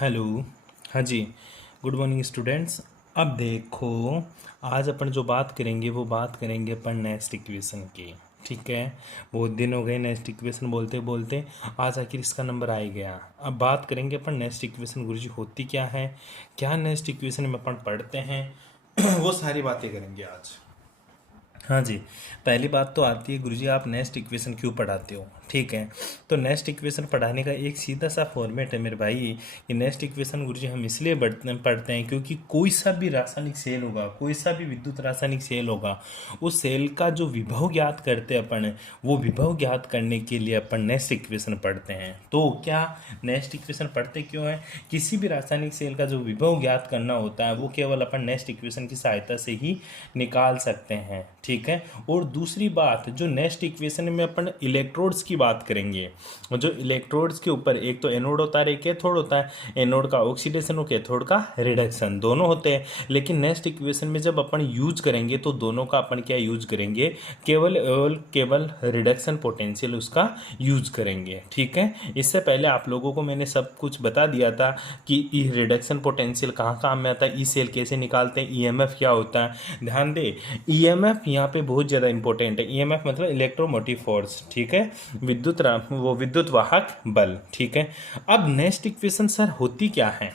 Hello. हाँ जी। Good morning students. अब देखो, आज अपन जो बात करेंगे वो बात करेंगे अपन नेक्स्ट इक्वेशन की। ठीक है। बहुत दिन हो गए नेक्स्ट इक्वेशन बोलते बोलते, आज आखिर इसका नंबर आ ही गया। अब बात करेंगे अपन नेक्स्ट इक्वेशन। गुरुजी होती क्या है, क्या नेक्स्ट इक्वेशन में अपन पढ़ते हैं वो सारी बातें करेंगे आज। हाँ जी। पहली बात तो आती है, गुरुजी आप नेक्स्ट इक्वेशन क्यों पढ़ाते हो। ठीक है। तो नेक्स्ट इक्वेशन पढ़ाने का एक सीधा सा फॉर्मेट है मेरे भाई कि नेक्स्ट इक्वेशन गुरुजी हम इसलिए पढ़ते हैं क्योंकि कोई सा भी रासायनिक सेल होगा, कोई सा भी विद्युत रासायनिक सेल होगा, उस सेल का जो विभव ज्ञात करते हैं अपन, वो विभव ज्ञात करने के लिए अपन नेक्स्ट इक्वेशन पढ़ते हैं। तो क्या नेक्स्ट इक्वेशन पढ़ते क्यों है, किसी भी रासायनिक सेल का जो विभव ज्ञात करना होता है वो केवल अपन नेक्स्ट इक्वेशन की सहायता से ही निकाल सकते हैं। ठीक है। और दूसरी बात, जो नेक्स्ट इक्वेशन में अपन इलेक्ट्रोड्स की बात करेंगे, जो इलेक्ट्रोड्स के ऊपर एक तो एनोड होता है, एक कैथोड होता है। एनोड का ऑक्सीडेशन और कैथोड का रिडक्शन दोनों होते हैं। लेकिन नेक्स्ट इक्वेशन में जब अपन यूज करेंगे तो दोनों का अपन क्या यूज करेंगे, केवल रिडक्शन पोटेंशियल उसका यूज करेंगे। ठीक है। इससे पहले आप लोगों को मैंने सब कुछ बता दिया था कि रिडक्शन पोटेंशियल कहाँ काम में आता है, ई सेल कैसे निकालते हैं, ईएमएफ क्या होता है। ध्यान दे, ईएमएफ यहाँ पे बहुत ज़्यादा इंपॉर्टेंट है। ईएमएफ मतलब इलेक्ट्रोमोटिव फोर्स। ठीक है। विद्युत वाहक बल। ठीक है। अब नेक्स्ट इक्वेशन सर होती क्या है,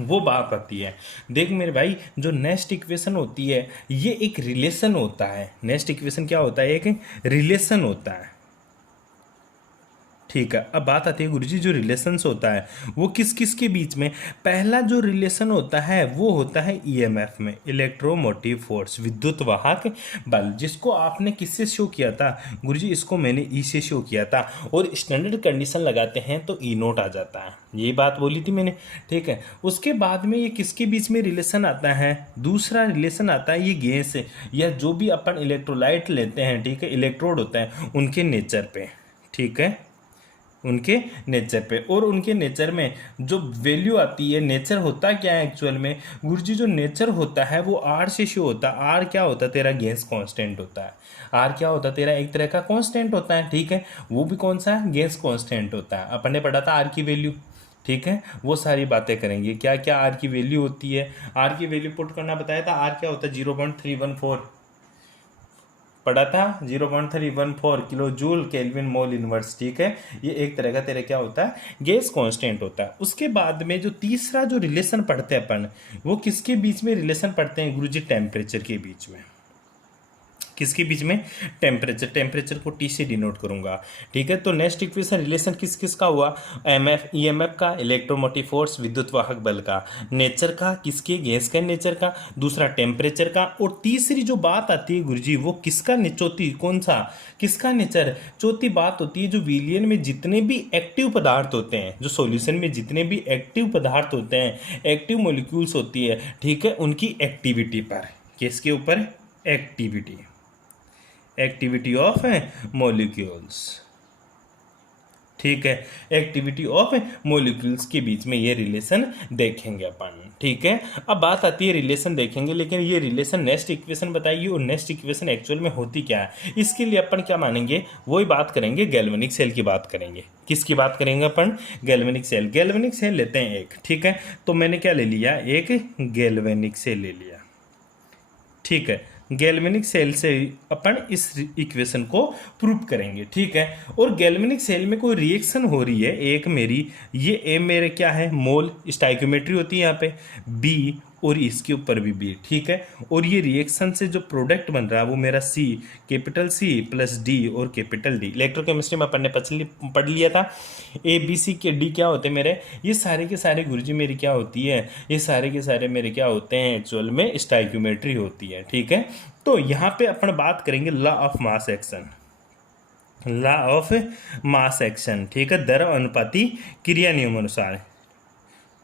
वो बात आती है। देख मेरे भाई, जो नेक्स्ट इक्वेशन होती है ये एक रिलेशन होता है। नेक्स्ट इक्वेशन क्या होता है, एक रिलेशन होता है। ठीक है। अब बात आती है गुरुजी, जो रिलेशंस होता है वो किस किस के बीच में। पहला जो रिलेशन होता है वो होता है ईएमएफ में, इलेक्ट्रोमोटिव फोर्स, विद्युत वाहक बल, जिसको आपने किससे शो किया था गुरुजी, इसको मैंने ई से शो किया था। और स्टैंडर्ड कंडीशन लगाते हैं तो ई नोट आ जाता है, यही बात बोली थी मैंने। ठीक है। उसके बाद में ये किसके बीच में रिलेशन आता है, दूसरा रिलेशन आता है ये गैस या जो भी अपन इलेक्ट्रोलाइट लेते हैं, ठीक है, इलेक्ट्रोड होता है, उनके नेचर पे। ठीक है। उनके नेचर पे, और उनके नेचर में जो वैल्यू आती है, नेचर होता क्या है एक्चुअल में गुरुजी, जो नेचर होता है वो आर से शो होता है। आर क्या होता है, तेरा गैस कांस्टेंट होता है। आर क्या होता है, तेरा एक तरह का कांस्टेंट होता है। ठीक है। वो भी कौन सा है, गैस कांस्टेंट होता है। अपन ने पढ़ा था आर की वैल्यू। ठीक है। वो सारी बातें करेंगे, क्या क्या आर की वैल्यू होती है। आर की वैल्यू पुट करना बताया था। आर क्या होता है, 0.314 पढ़ा था, 0.314 kilo joule kelvin mole inverse. ठीक है। ये एक तरह का तेरा क्या होता है, गैस कांस्टेंट होता है। उसके बाद में जो तीसरा जो रिलेशन पढ़ते हैं अपन, वो किसके बीच में रिलेशन पढ़ते हैं गुरुजी, टेम्परेचर के बीच में। किसके बीच में, टेम्परेचर। टेम्परेचर को टी से डिनोट करूंगा। ठीक है। तो नेक्स्ट इक्वेशन रिलेशन किस किस का हुआ, एमएफ ईएमएफ का, इलेक्ट्रोमोटिव फोर्स, विद्युत वाहक बल का, नेचर का किसके, गैस का नेचर का, दूसरा टेम्परेचर का, और तीसरी जो बात आती है गुरुजी वो किसका, चौथी कौन सा, किसका नेचर, चौथी बात होती है जो विलियन में जितने भी एक्टिव पदार्थ होते हैं, जो सॉल्यूशन में जितने भी एक्टिव पदार्थ होते हैं, एक्टिव मॉलिक्यूल्स होती है, ठीक है, उनकी एक्टिविटी पर। किसके ऊपर, एक्टिविटी ऑफ मॉलिक्यूल्स। ठीक है। एक्टिविटी ऑफ मॉलिक्यूल्स के बीच में ये रिलेशन देखेंगे अपन। ठीक है। अब बात आती है रिलेशन देखेंगे, लेकिन ये रिलेशन नेक्स्ट इक्वेशन बताइए, और नेक्स्ट इक्वेशन एक्चुअल में होती क्या है, इसके लिए अपन क्या मानेंगे, वही बात करेंगे, गैल्वेनिक सेल की बात करेंगे। किसकी बात करेंगे अपन, गैल्वेनिक सेल। गैल्वेनिक सेल लेते हैं एक। ठीक है। तो मैंने क्या ले लिया, एक गैल्वेनिक सेल ले लिया। ठीक है। गैल्वेनिक सेल से अपन इस इक्वेशन को प्रूव करेंगे। ठीक है। और गैल्वेनिक सेल में कोई रिएक्शन हो रही है, एक मेरी ये ए मेरे क्या है, मोल स्टाइकोमेट्री होती है यहाँ पे, बी और इसके ऊपर भी बी। ठीक है। और ये रिएक्शन से जो प्रोडक्ट बन रहा है वो मेरा सी, कैपिटल सी प्लस डी और कैपिटल डी। इलेक्ट्रोकेमिस्ट्री में अपन ने पढ़ लिया था, ए बी सी के डी क्या होते हैं मेरे, ये सारे के सारे गुरुजी मेरी क्या होती है, ये सारे के सारे मेरे क्या होते हैं, एक्चुअल में स्टाइक्यूमेट्री होती है। ठीक है। तो यहाँ पे अपन बात करेंगे law of mass action, law of mass action. ठीक है। दर अनुपाती क्रिया नियम अनुसार।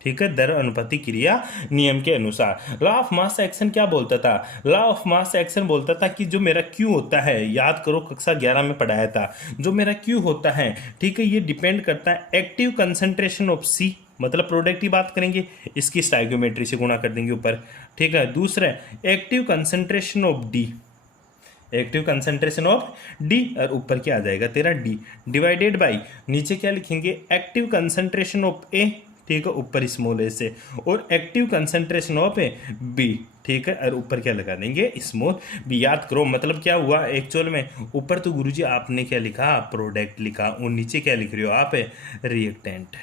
ठीक है। दर अनुपाती क्रिया नियम के अनुसार लॉ ऑफ मास एक्शन क्या बोलता था, लॉ ऑफ मास एक्शन बोलता था कि जो मेरा क्यू होता है, याद करो कक्षा 11 में पढ़ाया था, जो मेरा क्यू होता है, ठीक है, ये डिपेंड करता है एक्टिव कंसंट्रेशन ऑफ सी, मतलब प्रोडक्ट की बात करेंगे, इसकी स्टाइकोमेट्री से गुणा कर देंगे ऊपर। ठीक है। दूसरा active concentration of D, active concentration of D, और ऊपर क्या आ जाएगा तेरा डी, डिवाइडेड बाई नीचे क्या लिखेंगे, एक्टिव कंसंट्रेशन ऑफ ए। ठीक है, ऊपर स्मॉल ए से, और एक्टिव कंसंट्रेशन ऑफ बी, ठीक है, और ऊपर क्या लगा देंगे, स्मॉल बी। याद करो मतलब क्या हुआ एक्चुअल में, ऊपर तो गुरुजी आपने क्या लिखा, प्रोडक्ट लिखा, और नीचे क्या लिख रहे हो आप, रिएक्टेंट।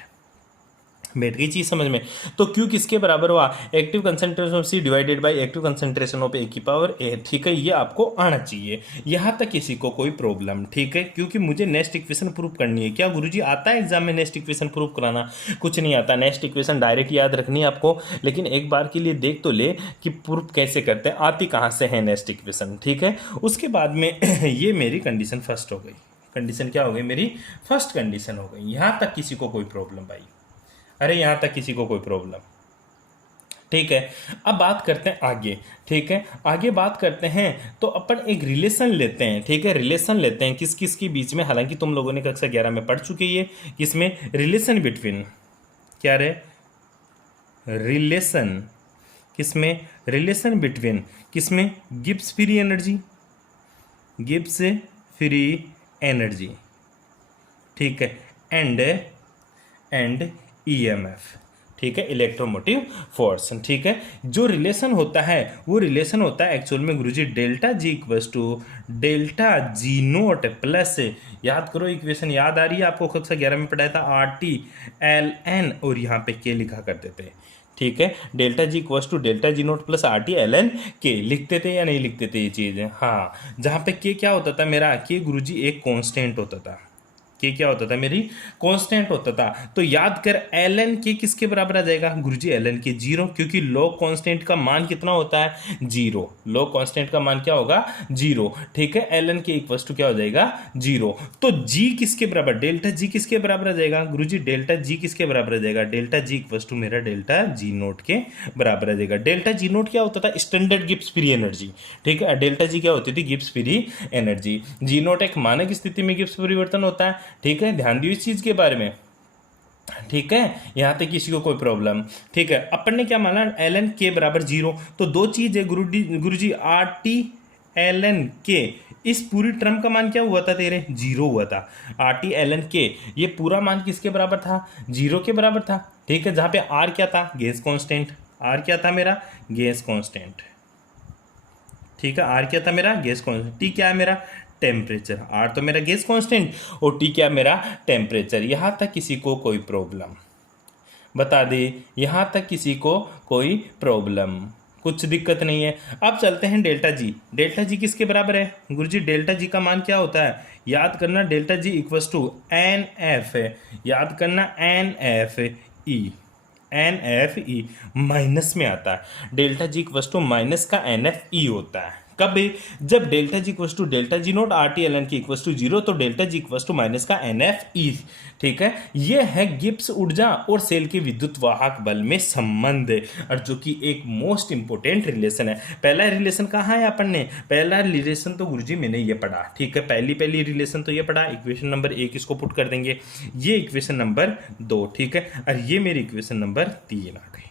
बैठ गई चीज समझ में। तो क्यू किसके बराबर हुआ, active concentration of C divided by active concentration of A की पावर ए, ठीक है, ये आपको आना चाहिए। यहां तक किसी को कोई प्रॉब्लम, ठीक है, क्योंकि मुझे नेक्स्ट इक्वेशन प्रूव करनी है। क्या गुरुजी आता है एग्जाम में नेक्स्ट इक्वेशन प्रूव कराना, कुछ नहीं आता। नेक्स्ट इक्वेशन डायरेक्ट याद रखनी है आपको, लेकिन एक बार के लिए देख तो ले कि प्रूफ कैसे करते हैं, आती कहां से है नेक्स्ट इक्वेशन, ठीक है। उसके बाद में ये मेरी कंडीशन फर्स्ट हो गई। कंडीशन क्या हो गई मेरी, फर्स्ट कंडीशन हो गई। यहां तक किसी को कोई प्रॉब्लम भाई, अरे यहां तक किसी को कोई प्रॉब्लम, ठीक है। अब बात करते हैं आगे, ठीक है, आगे बात करते हैं तो अपन एक रिलेशन लेते हैं, ठीक है, रिलेशन लेते हैं किस किस के बीच में, हालांकि तुम लोगों ने कक्षा 11 में पढ़ चुके ये, किसमें, रिलेशन बिटवीन, क्या रे, रिलेशन किसमें, रिलेशन बिटवीन किसमें, Gibbs free energy, Gibbs free energy, ठीक है, एंड ईएमएफ, ठीक है, इलेक्ट्रोमोटिव फोर्स, ठीक है। जो रिलेशन होता है वो रिलेशन होता है एक्चुअल में गुरुजी delta G equals to delta G naught plus, याद करो इक्वेशन याद आ रही है आपको, कक्षा 11 में पढ़ाया था, आर टी एल एन और यहाँ पे के लिखा करते थे, ठीक है। Delta G equals to delta G naught plus R T L N के लिखते थे या नहीं लिखते थे ये चीज़, हाँ। जहाँ पे के क्या होता था मेरा, के गुरुजी एक कांस्टेंट होता था, के क्या होता था मेरी, कांस्टेंट होता था। तो याद कर एल एन के किसके बराबर आ जाएगा गुरुजी, एल एन के जीरो, क्योंकि लॉग कांस्टेंट का मान कितना होता है, जीरो। लॉग कांस्टेंट का मान क्या होगा, जीरो, ठीक है। एल एन के इक्वल टू क्या हो जाएगा, जीरो। तो जी किसके बराबर, डेल्टा जी किसके बराबर आ जाएगा गुरुजी, डेल्टा जी किसके बराबर आ जाएगा, डेल्टा जी इक्वल टू मेरा डेल्टा जी नोट के बराबर आ जाएगा। डेल्टा जी नोट क्या होता था, स्टैंडर्ड गिब्स फ्री एनर्जी, ठीक है। डेल्टा जी क्या होती थी, गिब्स फ्री एनर्जी। जी नोट एक मानक स्थिति में गिब्स परिवर्तन होता है, ठीक है, ध्यान दियो इस चीज के बारे में, ठीक है। यहां तक किसी को कोई प्रॉब्लम, ठीक है। अपन ने क्या माना, एल एन के बराबर जीरो, तो दो चीज है गुरुजी, आर टी एल एन के, इस पूरी टर्म का मान क्या हुआ था तेरे, जीरो हुआ था। आर टी एल एन के ये पूरा मान किसके बराबर था, जीरो के बराबर था, ठीक है। जहां पे आर क्या था, गैस कांस्टेंट, आर क्या था मेरा, गैस कांस्टेंट, ठीक है। आर क्या था मेरा, गैस कांस्टेंट। टी क्या है मेरा, टेम्परेचर। आर तो मेरा गैस कांस्टेंट और टी क्या मेरा, टेम्परेचर। यहां तक किसी को कोई प्रॉब्लम, बता दे, यहां तक किसी को कोई प्रॉब्लम, कुछ दिक्कत नहीं है। अब चलते हैं डेल्टा जी। डेल्टा जी किसके बराबर है गुरुजी, डेल्टा जी का मान क्या होता है, याद करना, delta G equals to N F है, याद करना N F E, N F E minus में आता है। Delta G equals to minus का एन एफ ई होता है, कब, जब delta G equals to delta G naught R T L N की इक्वल्स टू जीरो, तो delta G equals to minus का एन एफ ई, ठीक है। ये है गिब्स ऊर्जा और सेल के विद्युत वाहक बल में संबंध, और जो कि एक मोस्ट इंपोर्टेंट रिलेशन है। पहला रिलेशन कहाँ है अपन ने, पहला रिलेशन तो गुरुजी मैंने ये पढ़ा, ठीक है, पहली रिलेशन तो ये पढ़ा। इक्वेशन नंबर 1 इसको पुट कर देंगे, ये इक्वेशन नंबर 2, ठीक है, और ये मेरी इक्वेशन नंबर 3 आ गई,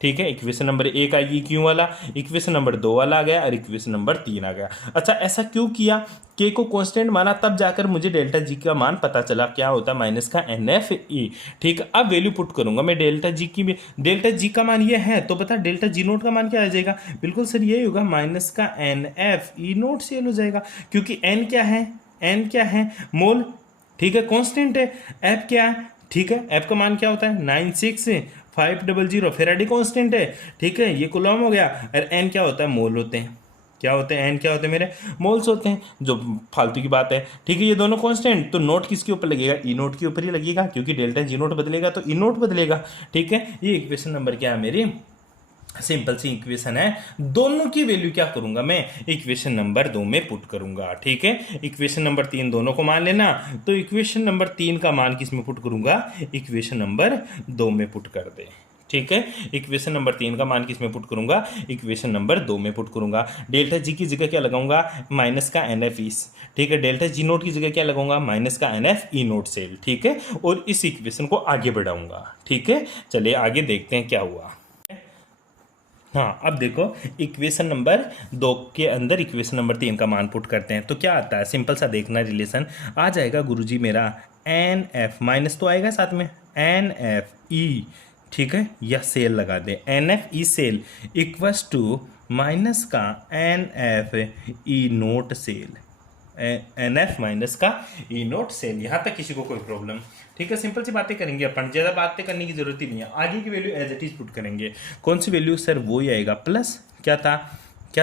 ठीक है। इक्वेशन नंबर 1 आएगी क्यू वाला, इक्वेशन नंबर 2 वाला आ गया, और इक्वेशन नंबर 3 आ गया। अच्छा, ऐसा क्यों किया, के को कांस्टेंट माना, तब जाकर मुझे डेल्टा जी का मान पता चला, क्या होता है, माइनस का एन एफ ई, ठीक है। अब वैल्यू पुट करूंगा मैं डेल्टा जी की, डेल्टा जी का मान ये है, तो बता डेल्टा जी नोट का मान क्या आ जाएगा, बिल्कुल सर यही होगा, माइनस का N F E naught cell हो जाएगा, क्योंकि एन क्या है, एन क्या है, मोल, ठीक है, कांस्टेंट है। एफ क्या है, ठीक है, एफ का मान क्या होता है, 96500 फेराडे कांस्टेंट है, ठीक है, ये कूलॉम हो गया। और एन क्या होता है, मोल होते हैं, क्या होते हैं, एन क्या होते हैं मेरे, मोल्स होते हैं, जो फालतू की बात है, ठीक है। ये दोनों कांस्टेंट, तो नोट किसके ऊपर लगेगा, ई नोट के ऊपर ही लगेगा, क्योंकि डेल्टा जी नोट बदलेगा तो ई नोट बदलेगा, ठीक है। ये इक्वेशन नंबर क्या है मेरी, सिंपल सी इक्वेशन है। दोनों की वैल्यू क्या करूंगा मैं, इक्वेशन नंबर 2 में पुट करूंगा, ठीक है। इक्वेशन नंबर 3 दोनों को मान लेना, तो इक्वेशन नंबर 3 का मान किस में पुट करूंगा, इक्वेशन नंबर 2 में पुट कर दे, ठीक है। इक्वेशन नंबर 3 का मान किस में पुट करूंगा, इक्वेशन नंबर 2 में पुट करूंगा। डेल्टा जी की जगह क्या लगाऊंगा, माइनस का एन एफ ई, ठीक है। डेल्टा जी नोट की जगह क्या लगाऊंगा, माइनस का N F E naught cell, ठीक है। और इस इक्वेशन को आगे बढ़ाऊंगा, ठीक है। चलिए आगे देखते हैं क्या हुआ। हाँ, अब देखो इक्वेशन नंबर 2 के अंदर इक्वेशन नंबर 3 का मान पुट करते हैं, तो क्या आता है, सिंपल सा देखना, रिलेशन आ जाएगा गुरुजी मेरा एन एफ, माइनस तो आएगा साथ में, एन एफ ई ठीक है, या सेल लगा दे, N F E cell equals to minus का N F E naught cell, N F minus का ई नोट सेल। यहाँ तक किसी को कोई प्रॉब्लम? ठीक है, सिंपल सी बातें करेंगे अपन, ज़्यादा बातें करने की जरूरत ही नहीं है। आगे की value as it is put करेंगे। कौन सी वैल्यू सर? वो ही आएगा प्लस क्या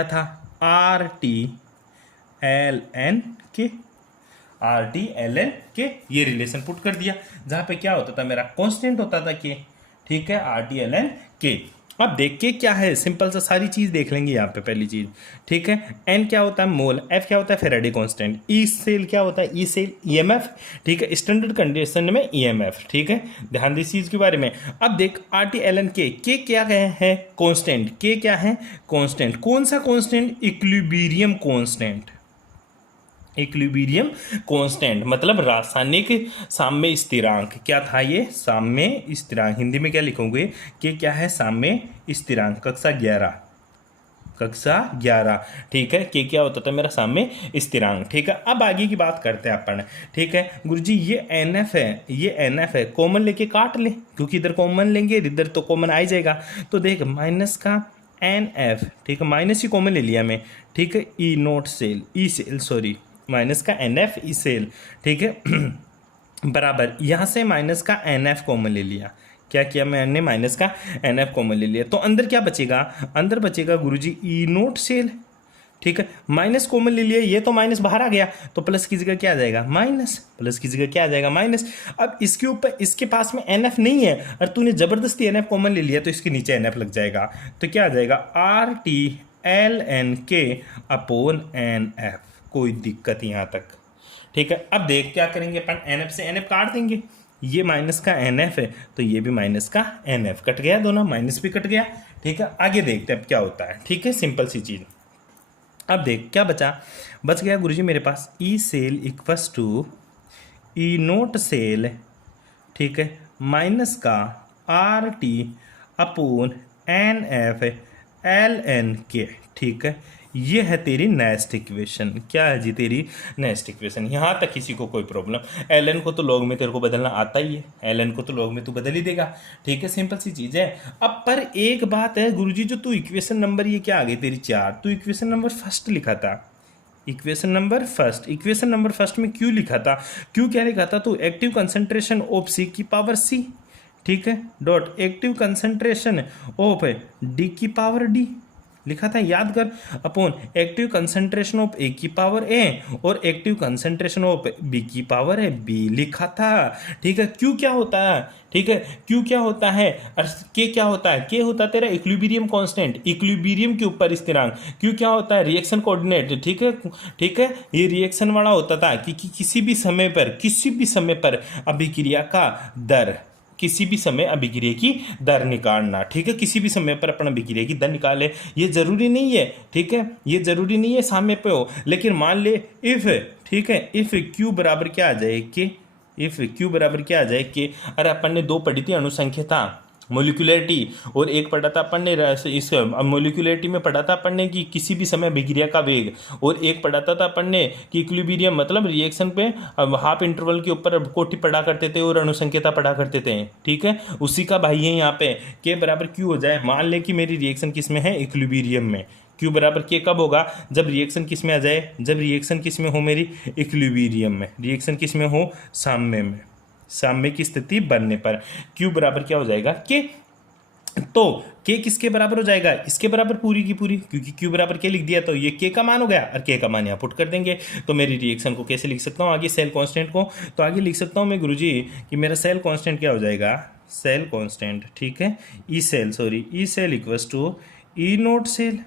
था आर टी एल एन के, आर टी एल एन के, ये रिलेशन पुट कर दिया जहाँ पे क्या होता था मेरा कांस्टेंट होता था के। ठीक है, आर टी एल एन के। अब देख के क्या है, सिंपल सा सारी चीज देख लेंगे यहाँ पे पहली चीज। ठीक है, एन क्या होता है मोल, एफ क्या होता है फैराडे कांस्टेंट, ई सेल क्या होता है, ई सेल ईएमएफ। ठीक है, स्टैंडर्ड कंडीशन में ईएमएफ। ठीक है, ध्यान दे इस चीज के बारे में। अब देख आर टी एल एन के क्या है कांस्टेंट, के क्या है कांस्टेंट। कौन सा constant? Equilibrium constant. Equilibrium constant मतलब रासायनिक साम्य स्थिरांक। क्या था ये? साम्य स्थिरांक। हिंदी में क्या लिखोगे कि क्या है? साम्य स्थिरांक। कक्षा 11। ठीक है, के क्या होता था मेरा? साम्य स्थिरांक। ठीक है, अब आगे की बात करते हैं अपन। ठीक है गुरुजी, ये एन एफ है, ये एन एफ है, कॉमन लेके काट ले, क्योंकि इधर कॉमन लेंगे इधर तो कॉमन आ ही जाएगा। तो देख माइनस का एन एफ, ठीक है, माइनस ही कॉमन ले लिया मैं। ठीक है, E naught cell, E cell sorry, minus का एन एफ ई सेल। ठीक है बराबर, यहाँ से माइनस का एन एफ कॉमन ले लिया। क्या किया मैंने? माइनस का एन एफ कॉमन ले लिया। तो अंदर क्या बचेगा? अंदर बचेगा गुरुजी ई नोट सेल। ठीक है, माइनस कॉमन ले लिया, ये तो माइनस बाहर आ गया, तो प्लस की जगह क्या आ जाएगा? माइनस। प्लस की जगह क्या आ जाएगा? माइनस। अब इसके ऊपर, इसके पास में एन एफ नहीं है और तूने जबरदस्ती एन एफ कॉमन ले लिया, तो इसके नीचे एन एफ लग जाएगा। तो क्या आ जाएगा? आर टी एल एन के अपॉन एन एफ। कोई दिक्कत यहाँ तक? ठीक है, अब देख क्या करेंगे अपन, एन एफ से एन एफ काट देंगे। ये माइनस का एन एफ है तो ये भी माइनस का एन एफ, कट गया, दोनों माइनस भी कट गया। ठीक है, आगे देखते हैं अब क्या होता है। ठीक है, सिंपल सी चीज। अब देख क्या बच गया गुरुजी मेरे पास, E cell equals to E naught cell. ठीक है, माइनस का R T upon N F L N के। ठीक है, ये है तेरी नेक्स्ट इक्वेशन। क्या है जी? तेरी नेक्स्ट इक्वेशन। यहाँ तक किसी को कोई प्रॉब्लम? एल एन को तो लॉग में तेरे को बदलना आता ही है, एल एन को तो लॉग में तू बदल ही देगा। ठीक है, सिंपल सी चीज़ है। अब पर एक बात है गुरुजी, जो तू इक्वेशन नंबर ये क्या आ गई तेरी 4, तू इक्वेशन नंबर फर्स्ट लिखा था। इक्वेशन नंबर फर्स्ट में क्यों लिखा था? क्यों क्या लिखा था? तो एक्टिव कंसंट्रेशन ऑफ सी की पावर सी। ठीक है, dot active concentration of D की पावर डी लिखा था, याद कर, upon active concentration of A की पावर ए और एक्टिव कंसंट्रेशन ऑफ बी की पावर है बी लिखा था। ठीक है, क्यों क्या होता है? ठीक है, क्यों क्या होता है? के क्या होता है? के होता है तेरा इक्विलिब्रियम कांस्टेंट, इक्विलिब्रियम के ऊपर स्थिरांक। क्यों क्या होता है? Reaction coordinate. ठीक है, ये रिएक्शन वाला होता था कि किसी भी समय पर अभिक्रिया का दर, किसी भी समय अभिक्रिया की दर निकालना। ठीक है, किसी भी समय पर अपन अभिक्रिया की दर निकाले, ये जरूरी नहीं है। ठीक है, ये जरूरी नहीं है साम्य पे हो, लेकिन मान ले इफ, ठीक है, इफ क्यू बराबर क्या आ जाए के, इफ क्यू बराबर क्या आ जाए के, अरे अपन ने दो पढ़ी थी अनुसंख्यता मोलिकुलरिटी, और एक पढ़ा था अपन ने इस मोलिकुलरिटी में पढ़ा था अपन ने कि किसी भी समय अभिक्रिया का वेग, और एक पढ़ा था अपन ने कि इक्विलिब्रियम मतलब रिएक्शन पे हाफ इंटरवल के ऊपर कोटि पढ़ा करते थे और अनुसंख्यता पढ़ा करते थे। ठीक है, उसी का भाई है यहाँ पे, के बराबर क्यू हो जाए। मान ले कि मेरी रिएक्शन किस में है? इक्विलिब्रियम में। क्यू बराबर के कब होगा? जब रिएक्शन किस में आ जाए? जब रिएक्शन किस में हो मेरी? इक्विलिब्रियम में। रिएक्शन किस में हो? साम्य में। साम्य की स्थिति बनने पर क्यू बराबर क्या हो जाएगा? के। तो के किसके बराबर हो जाएगा? इसके बराबर पूरी की पूरी, क्योंकि क्यू बराबर के लिख दिया तो ये के का मान हो गया, और के का मान यहाँ पुट कर देंगे। तो मेरी रिएक्शन को कैसे लिख सकता हूँ आगे? सेल कांस्टेंट को तो आगे लिख सकता हूँ मैं गुरुजी कि मेरा सेल कांस्टेंट क्या हो जाएगा? Cell constant. ठीक है, E cell equals to E naught cell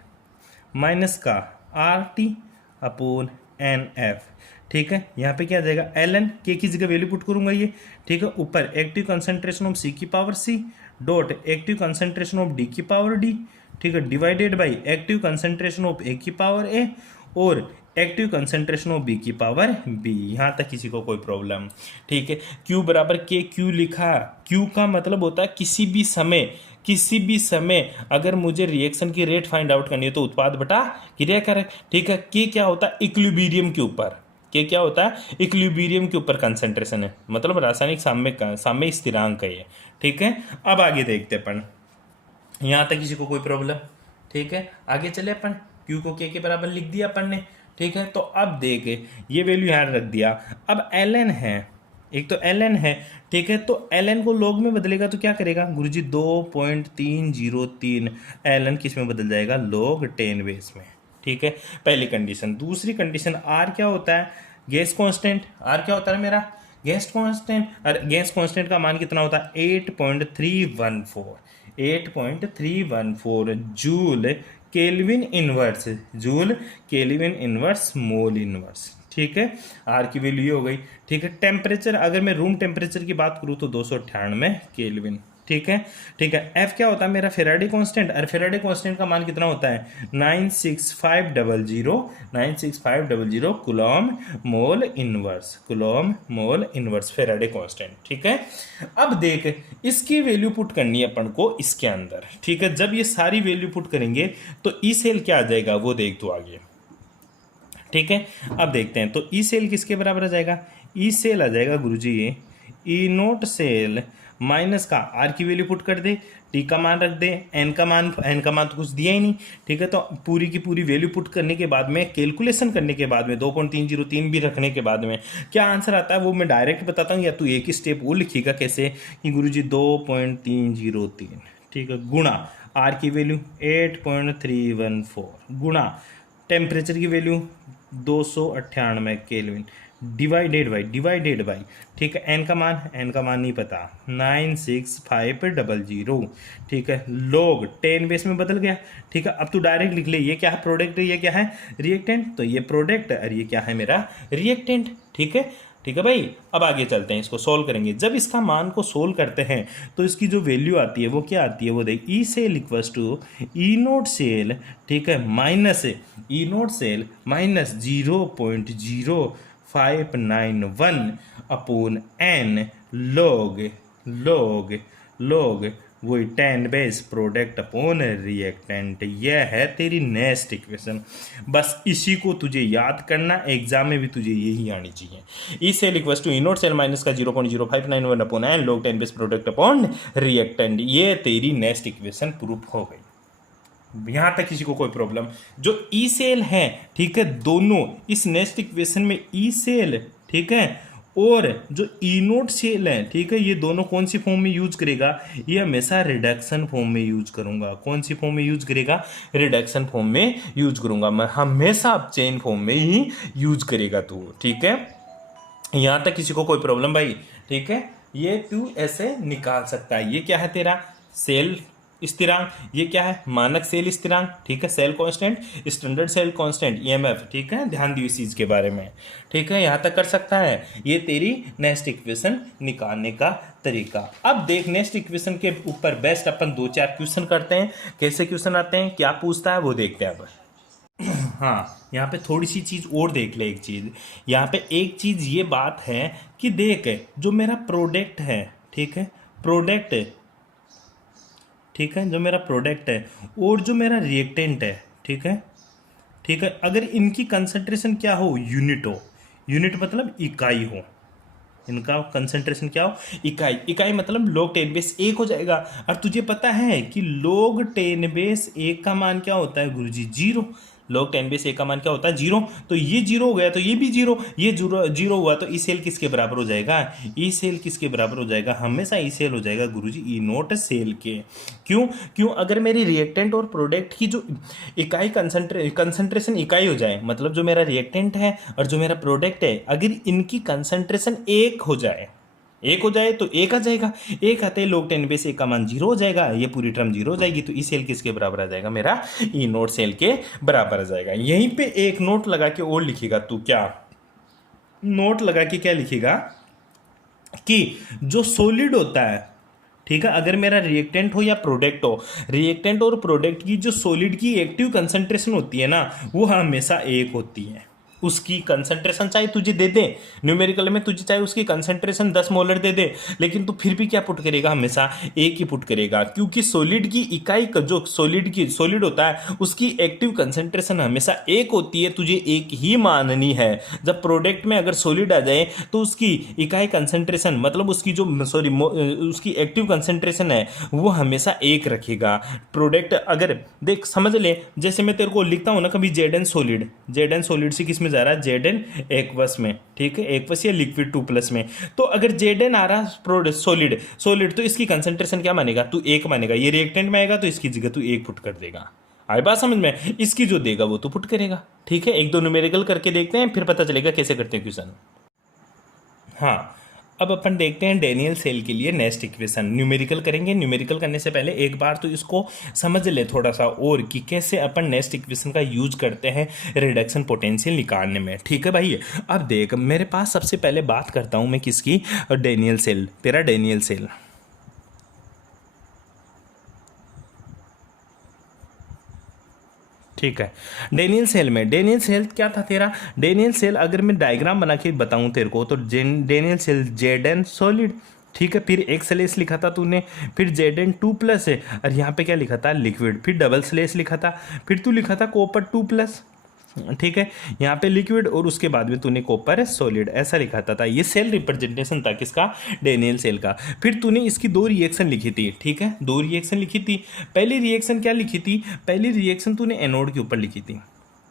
minus का R T upon N F. ठीक है, यहाँ पे क्या आ जाएगा? एल एन, के की जगह वैल्यू पुट करूंगा ये। ठीक है, ऊपर एक्टिव कंसंट्रेशन ऑफ सी की power C dot active concentration of D की पावर डी। ठीक है, divided by active concentration of A की पावर ए और एक्टिव कंसंट्रेशन ऑफ बी की पावर बी। यहाँ तक किसी को कोई प्रॉब्लम? ठीक है, क्यू बराबर के क्यू लिखा। क्यू का मतलब होता है किसी भी समय अगर मुझे रिएक्शन की रेट फाइंड आउट करनी है तो उत्पाद बटा क्रिया कारक। ठीक है, के क्या होता है? इक्विलिब्रियम के ऊपर। के क्या होता है, इक्विलिब्रियम के ऊपर कंसंट्रेशन है, मतलब रासायनिक साम्य स्थिरांक है ये। ठीक है, अब आगे देखते हैं अपन, यहाँ तक किसी को कोई प्रॉब्लम? ठीक है, आगे चले अपन, क्यू को के बराबर लिख दिया अपन ने। ठीक है, तो अब देखे ये वैल्यू यहाँ रख दिया। अब एल एन है, एक तो एल एन है। ठीक है, तो एल एन को लॉग में बदलेगा तो क्या करेगा गुरुजी, 2.303 एल एन किस में बदल जाएगा, लॉग 10 बेस में। ठीक है, पहली कंडीशन। दूसरी कंडीशन, आर क्या होता है, गैस कांस्टेंट। आर क्या होता है मेरा, गैस कांस्टेंट। और गैस कांस्टेंट का मान कितना होता है, 8.314 joule kelvin inverse, joule kelvin inverse mole inverse. ठीक है, आर की वैल्यू ये हो गई। ठीक है, टेम्परेचर, अगर मैं रूम टेम्परेचर की बात करूँ तो 298 केल्विन। ठीक है, ठीक है। एफ क्या होता है मेरा, फेराडे कांस्टेंट। और फेराडे कांस्टेंट का मान कितना होता है, 96500 Coulomb mole inverse, Coulomb mole inverse Faraday constant. ठीक है, अब देख इसकी वैल्यू पुट करनी है अपन को इसके अंदर। ठीक है, जब ये सारी वैल्यू पुट करेंगे तो ई सेल क्या आ जाएगा वो देख तो आगे। ठीक है, अब देखते हैं, तो ई सेल किसके बराबर आ जाएगा, ई सेल आ जाएगा गुरुजी ई नोट सेल माइनस का आर की वैल्यू पुट कर दे, टी का मान रख दे, एन का मान तो कुछ दिया ही नहीं। ठीक है, तो पूरी की पूरी वैल्यू पुट करने के बाद में, कैलकुलेशन करने के बाद में, 2.303 भी रखने के बाद में क्या आंसर आता है वो मैं डायरेक्ट बताता हूँ, या तू एक ही स्टेप वो लिखिएगा कैसे कि गुरुजी 2.303, ठीक है, गुणा आर की वैल्यू 8.314 गुणा टेम्परेचर की वैल्यू 298 केल्विन डिवाइडेड बाई, ठीक है, एन का मान नहीं पता, 96500। ठीक है, लॉग 10 बेस में बदल गया। ठीक है, अब तू डायरेक्ट लिख ले, ये क्या है प्रोडक्ट, ये क्या है रिएक्टेंट, तो ये प्रोडक्ट और ये क्या है मेरा रिएक्टेंट। ठीक है, ठीक है भाई, अब आगे चलते हैं, इसको सोल्व करेंगे। जब इसका मान को सोल्व करते हैं तो इसकी जो वैल्यू आती है वो क्या आती है, वो देख, E cell equals to E naught cell, ठीक है, minus E naught cell minus 0.0591 upon N log वही 10 बेस प्रोडक्ट अपॉन रिएक्टेंट। यह है तेरी नेक्स्ट इक्वेशन। बस इसी को तुझे याद करना, एग्जाम में भी तुझे यही आनी चाहिए। E cell equals to E naught cell minus का 0.0591 upon N log 10 base product upon reactant. ये तेरी नेक्स्ट इक्वेशन प्रूफ हो गई। यहां तक किसी को कोई प्रॉब्लम? जो ई सेल है, ठीक है, दोनों इस नेक्स्ट इक्वेशन में ई सेल, ठीक है, और जो ई नोट सेल है, ठीक है, ये दोनों कौन सी फॉर्म में यूज करेगा, ये हमेशा रिडक्शन फॉर्म में यूज करूंगा। कौन सी फॉर्म में यूज करेगा, रिडक्शन फॉर्म में यूज करूंगा मैं, हमेशा चेन फॉर्म में ही यूज करेगा तू। ठीक है, यहां तक किसी को कोई प्रॉब्लम भाई? ठीक है, ये तू ऐसे निकाल सकता है। ये क्या है तेरा सेल स्थिरांक, ये क्या है मानक सेल स्थिरांक, ठीक है, cell constant, standard cell constant EMF. ठीक है, ध्यान दियो इस चीज के बारे में। ठीक है, यहां तक कर सकता है। ये तेरी नेक्स्ट इक्वेशन निकालने का तरीका। अब देख, नेक्स्ट इक्वेशन के ऊपर बेस्ट अपन 2-4 क्वेश्चन करते हैं। कैसे क्वेश्चन आते हैं, क्या पूछता है वो देखते हैं अब। हाँ, यहाँ पे थोड़ी सी चीज और देख ले। एक चीज यहाँ पे, एक चीज ये बात है कि देख, जो मेरा प्रोडक्ट है, ठीक है, प्रोडक्ट, ठीक है, जो मेरा प्रोडक्ट है और जो मेरा रिएक्टेंट है, ठीक है, ठीक है, अगर इनकी कंसंट्रेशन क्या हो, यूनिट हो, यूनिट मतलब इकाई हो, इनका कंसंट्रेशन क्या हो, इकाई मतलब log 10 बेस 1 हो जाएगा। और तुझे पता है कि log 10 बेस 1 का मान क्या होता है गुरुजी, 0। log 10 बेस 1 का मान क्या होता है, 0। तो ये 0 हो गया तो ये भी 0, ये 0 हुआ तो ई सेल किसके बराबर हो जाएगा, ई सेल किसके बराबर हो जाएगा, हमेशा ई सेल हो जाएगा गुरुजी ई नोट सेल के। क्यों अगर मेरी रिएक्टेंट और प्रोडक्ट की जो इकाई कंसंट्रेशन इकाई हो जाए, मतलब जो मेरा रिएक्टेंट है और जो मेरा प्रोडक्ट है, अगर इनकी कंसंट्रेशन 1 हो जाए तो 1 आ जाएगा। 1 आते log 10 बेस 1 का मान 0 हो जाएगा, ये पूरी टर्म 0 हो जाएगी। तो ई सेल किसके बराबर आ जाएगा, मेरा ई नोट सेल के बराबर आ जाएगा। यहीं पे एक नोट लगा के और लिखेगा तू, क्या नोट लगा के क्या लिखेगा कि जो सॉलिड होता है, ठीक है, अगर मेरा रिएक्टेंट हो या प्रोडक्ट हो, रिएक्टेंट और प्रोडक्ट की जो सॉलिड की एक्टिव कंसंट्रेशन होती है ना, वो हमेशा 1 होती है। उसकी कंसंट्रेशन चाहे तुझे दे दे, न्यूमेरिकल में तुझे चाहे उसकी कंसंट्रेशन 10 मोलर दे दे, लेकिन तू फिर भी क्या पुट करेगा, हमेशा एक ही पुट करेगा, क्योंकि सॉलिड की इकाई जो सॉलिड होता है उसकी एक्टिव कंसंट्रेशन हमेशा एक होती है, तुझे एक ही माननी है। जब प्रोडक्ट में अगर सॉलिड आ जाए तो उसकी इकाई कंसंट्रेशन मतलब उसकी जो उसकी एक्टिव कंसंट्रेशन है वो हमेशा एक रखेगा। प्रोडक्ट अगर देख समझ ले, जैसे मैं तेरे को लिखता हूँ ना कभी जेड एन सॉलिड से किस में जा रहा है, जेड एन एक्वस में, ठीक है, एक्वस या लिक्विड 2+ में। तो अगर जेड एन आ रहा सॉलिड तो इसकी कंसंट्रेशन क्या मानेगा, तू एक मानेगा, ये रिएक्टेंट में आएगा तो इसकी जगह तू एक पुट कर देगा। आई बात समझ में, इसकी जो देगा वो तो पुट करेगा। ठीक है, एक दो न्यूमेरिकल करके देखते हैं फिर पता चलेगा कैसे करते हैं क्वेश्चन। हाँ, अब अपन देखते हैं डेनियल सेल के लिए नेक्स्ट इक्वेशन। न्यूमेरिकल करेंगे, न्यूमेरिकल करने से पहले एक बार तो इसको समझ ले थोड़ा सा और कि कैसे अपन नेक्स्ट इक्वेशन का यूज करते हैं रिडक्शन पोटेंशियल निकालने में। ठीक है भाई, अब देख मेरे पास सबसे पहले बात करता हूँ मैं किसकी, डेनियल सेल, तेरा डेनियल सेल। ठीक है, डेनियल सेल क्या था तेरा, डेनियल सेल अगर मैं डायग्राम बना के बताऊं तेरे को तो Daniel cell Z N solid, ठीक है, फिर एक स्लेस लिखा था तूने, फिर जेड एन 2+ है, और यहाँ पे क्या लिखा था लिक्विड, फिर डबल स्लेस लिखा था, फिर तू लिखा था कॉपर 2+, ठीक है, यहाँ पे लिक्विड और उसके बाद में तूने कॉपर सॉलिड ऐसा लिखा था। ये सेल रिप्रेजेंटेशन था किसका, डेनियल सेल का। फिर तूने इसकी दो रिएक्शन लिखी थी, ठीक है, दो रिएक्शन लिखी थी। पहली रिएक्शन क्या लिखी थी, पहली रिएक्शन तूने एनोड के ऊपर लिखी थी,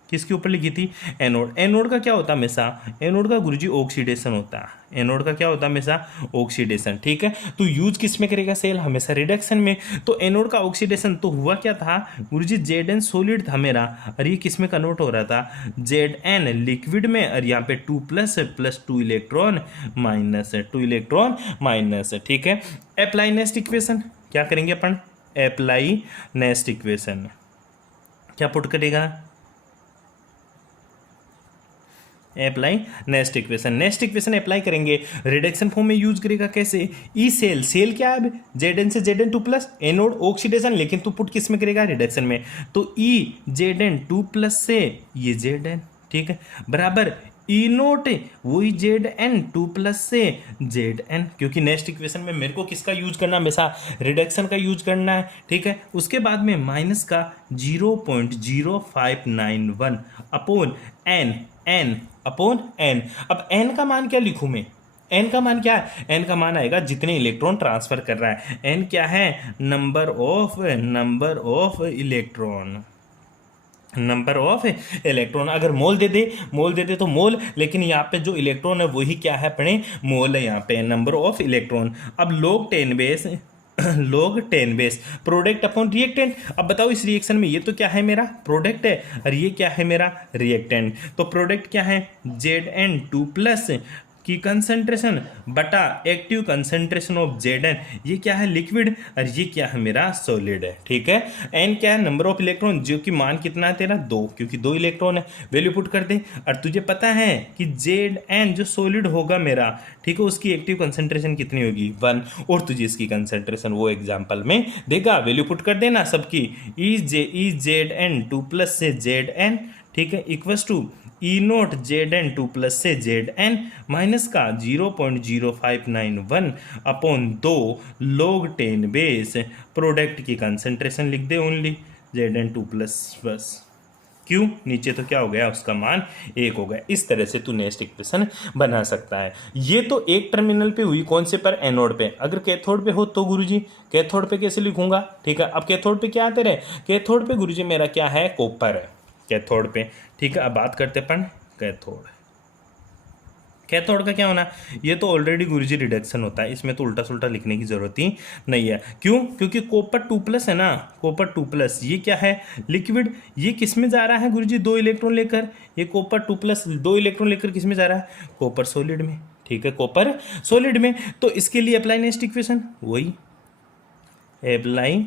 किसके ऊपर लिखी थी, एनोड। एनोड का क्या होता है हमेशा, एनोड का गुरुजी ऑक्सीडेशन होता है, एनोड का क्या होता है हमेशा ऑक्सीडेशन। ठीक है, तो यूज किस में करेगा सेल, हमेशा रिडक्शन में। तो एनोड का ऑक्सीडेशन तो हुआ क्या था गुरुजी, जेड एन सॉलिड था मेरा, और ये किस में कन्वर्ट हो रहा था, जेड एन लिक्विड में, और यहाँ पे 2+ 2 इलेक्ट्रॉन माइनस। ठीक है, अप्लाई नेक्स्ट इक्वेशन, क्या करेंगे अपन, अप्लाई नेक्स्ट इक्वेशन, क्या पुट करेगा, अप्लाई नेक्स्ट इक्वेशन अप्लाई करेंगे, रिडक्शन फॉर्म में यूज करेगा कैसे, ई सेल क्या है, जेड एन से जेड एन 2+, एनोड ऑक्सीडेशन, लेकिन तू पुट किस में करेगा, रिडक्शन में। तो ई जेड एन 2+ से ये जेड एन, ठीक है, बराबर ई नोट वही जेड एन 2+ से जेड एन, क्योंकि नेक्स्ट इक्वेशन में मेरे को किसका यूज करना, हमेशा रिडक्शन का यूज करना है। ठीक है, उसके बाद में माइनस का 0.0591 अपॉन एन अपॉन एन। अब एन का मान क्या लिखूं मैं, एन का मान क्या है, एन का मान आएगा जितने इलेक्ट्रॉन ट्रांसफर कर रहा है। एन क्या है, नंबर ऑफ इलेक्ट्रॉन। अगर मोल दे दे तो मोल, लेकिन यहाँ पे जो इलेक्ट्रॉन है वही क्या है अपने, मोल है यहाँ पे, नंबर ऑफ इलेक्ट्रॉन। अब log 10 base product upon reactant. अब बताओ इस रिएक्शन में ये तो क्या है मेरा प्रोडक्ट है, और ये क्या है मेरा रिएक्टेंट। तो प्रोडक्ट क्या है, जेड एन 2+ की कंसंट्रेशन बटा active concentration of Z N, ये क्या है लिक्विड, और ये क्या है मेरा सॉलिड है। ठीक है, एन क्या है, नंबर ऑफ इलेक्ट्रॉन, जो कि मान कितना है तेरा 2, क्योंकि 2 इलेक्ट्रॉन है, वैल्यू पुट कर दे। और तुझे पता है कि जेड एन जो सॉलिड होगा मेरा, ठीक है, उसकी एक्टिव कंसंट्रेशन कितनी होगी 1, और तुझे इसकी कंसंट्रेशन वो एग्जाम्पल में देगा, वैल्यू पुट कर देना सबकी, ई जेड एन 2+ से जेड एन, ठीक है, equals to E naught Z N 2+ से जेड एन माइनस का 0.0591 अपॉन 2 log 10 बेस प्रोडक्ट की कंसंट्रेशन लिख दे ओनली जेड एन 2+, बस। क्यों, नीचे तो क्या हो गया, उसका मान 1 हो गया। इस तरह से तू नेक्स्ट इक्वेशन बना सकता है। ये तो एक टर्मिनल पे हुई, कौन से पर, एनोड पे। अगर कैथोड पे हो तो गुरुजी कैथोड पे कैसे लिखूंगा, ठीक है। अब कैथोड पे क्या आते रहे, कैथोड पे गुरुजी मेरा क्या है, कॉपर है कैथोड पे। ठीक है, अब बात करते अपन कैथोड का क्या होना, ये तो ऑलरेडी गुरुजी रिडक्शन होता है, इसमें तो उल्टा सुल्टा लिखने की जरूरत ही नहीं है। क्यों, क्योंकि कॉपर 2+ है ना, कॉपर 2+, ये क्या है लिक्विड, ये किस में जा रहा है गुरुजी 2 इलेक्ट्रॉन लेकर, ये कॉपर 2+ 2 इलेक्ट्रॉन लेकर किस में जा रहा है, कॉपर सॉलिड में। ठीक है, कॉपर सॉलिड में। तो इसके लिए अप्लाई नेक्स्ट इक्वेशन, वही अप्लाई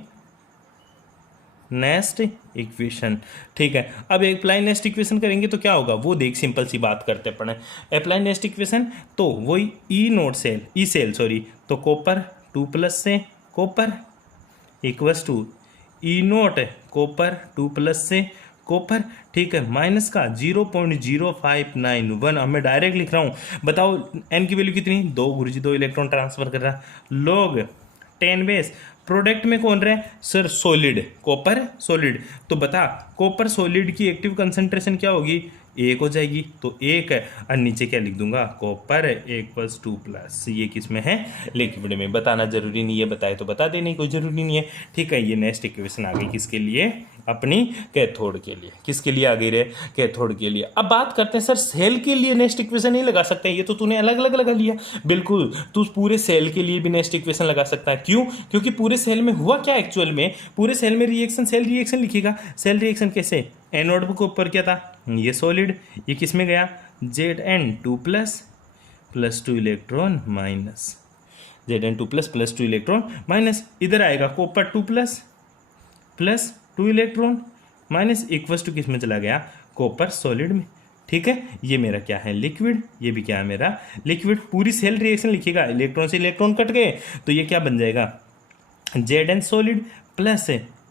नेक्स्ट इक्वेशन। ठीक है, अब अप्लाई नेक्स्ट इक्वेशन करेंगे तो क्या होगा, वो देख, सिंपल सी बात करते पड़े। अप्लाई नेक्स्ट इक्वेशन तो वही ई सेल तो कॉपर 2+ से copper equals to E naught copper 2+ से कॉपर, ठीक है, माइनस का 0.0591, अब मैं डायरेक्ट लिख रहा हूँ। बताओ एन की वैल्यू कितनी, 2 गुरुजी, 2 इलेक्ट्रॉन ट्रांसफर कर रहा, लॉग 10 बेस। प्रोडक्ट में कौन रहे सर, सॉलिड, कॉपर सॉलिड। तो बता कॉपर सॉलिड की एक्टिव कंसंट्रेशन क्या होगी, 1 हो जाएगी, तो 1 है, और नीचे क्या लिख दूंगा, कॉपर 1+2+। ये किस में है, लिक्विड में। बताना जरूरी नहीं है, बताए तो बता देने कोई जरूरी नहीं है, ठीक है। ये नेक्स्ट इक्वेशन आ गई किसके लिए, अपनी कैथोड के लिए। किसके लिए आ गई रे, कैथोड के लिए। अब बात करते हैं सर सेल के लिए नेक्स्ट इक्वेशन नहीं लगा सकते, ये तो तूने अलग अलग लगा लिया। बिल्कुल, तू पूरे सेल के लिए भी नेक्स्ट इक्वेशन लगा सकता है। क्यों, क्योंकि पूरे सेल में हुआ क्या एक्चुअल में, पूरे सेल में रिएक्शन, सेल रिएक्शन लिखेगा। सेल रिएक्शन कैसे, एनोड के ऊपर क्या था, ये सॉलिड, ये किस में गया, Zn2+ +2 electron minus, Zn2+ +2 electron minus, इधर आएगा copper 2+ +2 electron minus, equals to किस में चला गया, कॉपर सॉलिड में, ठीक है। ये मेरा क्या है, लिक्विड, ये भी क्या है मेरा लिक्विड। पूरी सेल रिएक्शन लिखिएगा, इलेक्ट्रॉन से इलेक्ट्रॉन कट गए तो ये क्या बन जाएगा, Zn सॉलिड प्लस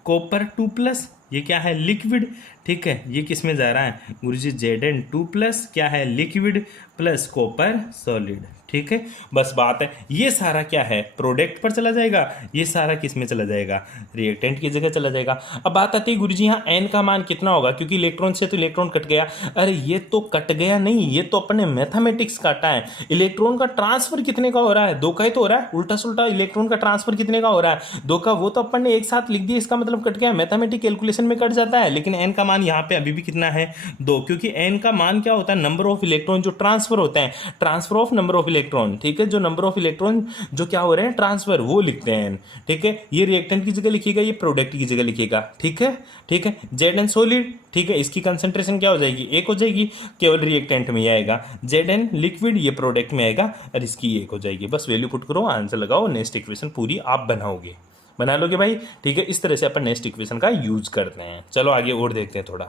कॉपर 2+, ये क्या है, लिक्विड, ठीक है। ये किस में जा रहा है गुरुजी, Zn2+ क्या है, लिक्विड प्लस कॉपर सॉलिड, ठीक है। बस बात है, ये सारा क्या है, प्रोडक्ट पर चला जाएगा, ये सारा किस में चला जाएगा, रिएक्टेंट की जगह चला जाएगा। अब बात आती है गुरुजी यहाँ एन का मान कितना होगा, क्योंकि इलेक्ट्रॉन से तो इलेक्ट्रॉन कट गया। अरे ये तो कट गया नहीं, ये तो अपने मैथमेटिक्स काटा है। इलेक्ट्रॉन का ट्रांसफर कितने का हो रहा है, 2 का ही तो हो रहा है, उल्टा सुल्टा इलेक्ट्रॉन का ट्रांसफर कितने का हो रहा है, 2 का। वो तो अपन ने एक साथ लिख दिया, इसका मतलब कट गया, मैथमेटिक कैलकुलेशन में कट जाता है। लेकिन एन का मान यहाँ पे अभी भी कितना है, 2, क्योंकि एन का मान क्या होता है, नंबर ऑफ इलेक्ट्रॉन जो ट्रांसफर होते हैं, transfer of number of electron, ठीक है। जो नंबर ऑफ इलेक्ट्रॉन जो क्या हो रहे हैं ट्रांसफर, वो लिखते हैं, ठीक है। ये रिएक्टेंट की जगह लिखिएगा, ये प्रोडक्ट की जगह लिखिएगा, ठीक है, ठीक है। Zn सॉलिड, ठीक है, इसकी कंसंट्रेशन क्या हो जाएगी, 1 हो जाएगी, केवल रिएक्टेंट में ही आएगा। Zn लिक्विड, ये प्रोडक्ट में आएगा, और इसकी 1 हो जाएगी। बस वैल्यू पुट करो, आंसर लगाओ, नेक्स्ट इक्वेशन पूरी आप बनाओगे, बना लोगे भाई, ठीक है। इस तरह से अपन नेक्स्ट इक्वेशन का यूज करते हैं। चलो आगे और देखते हैं थोड़ा।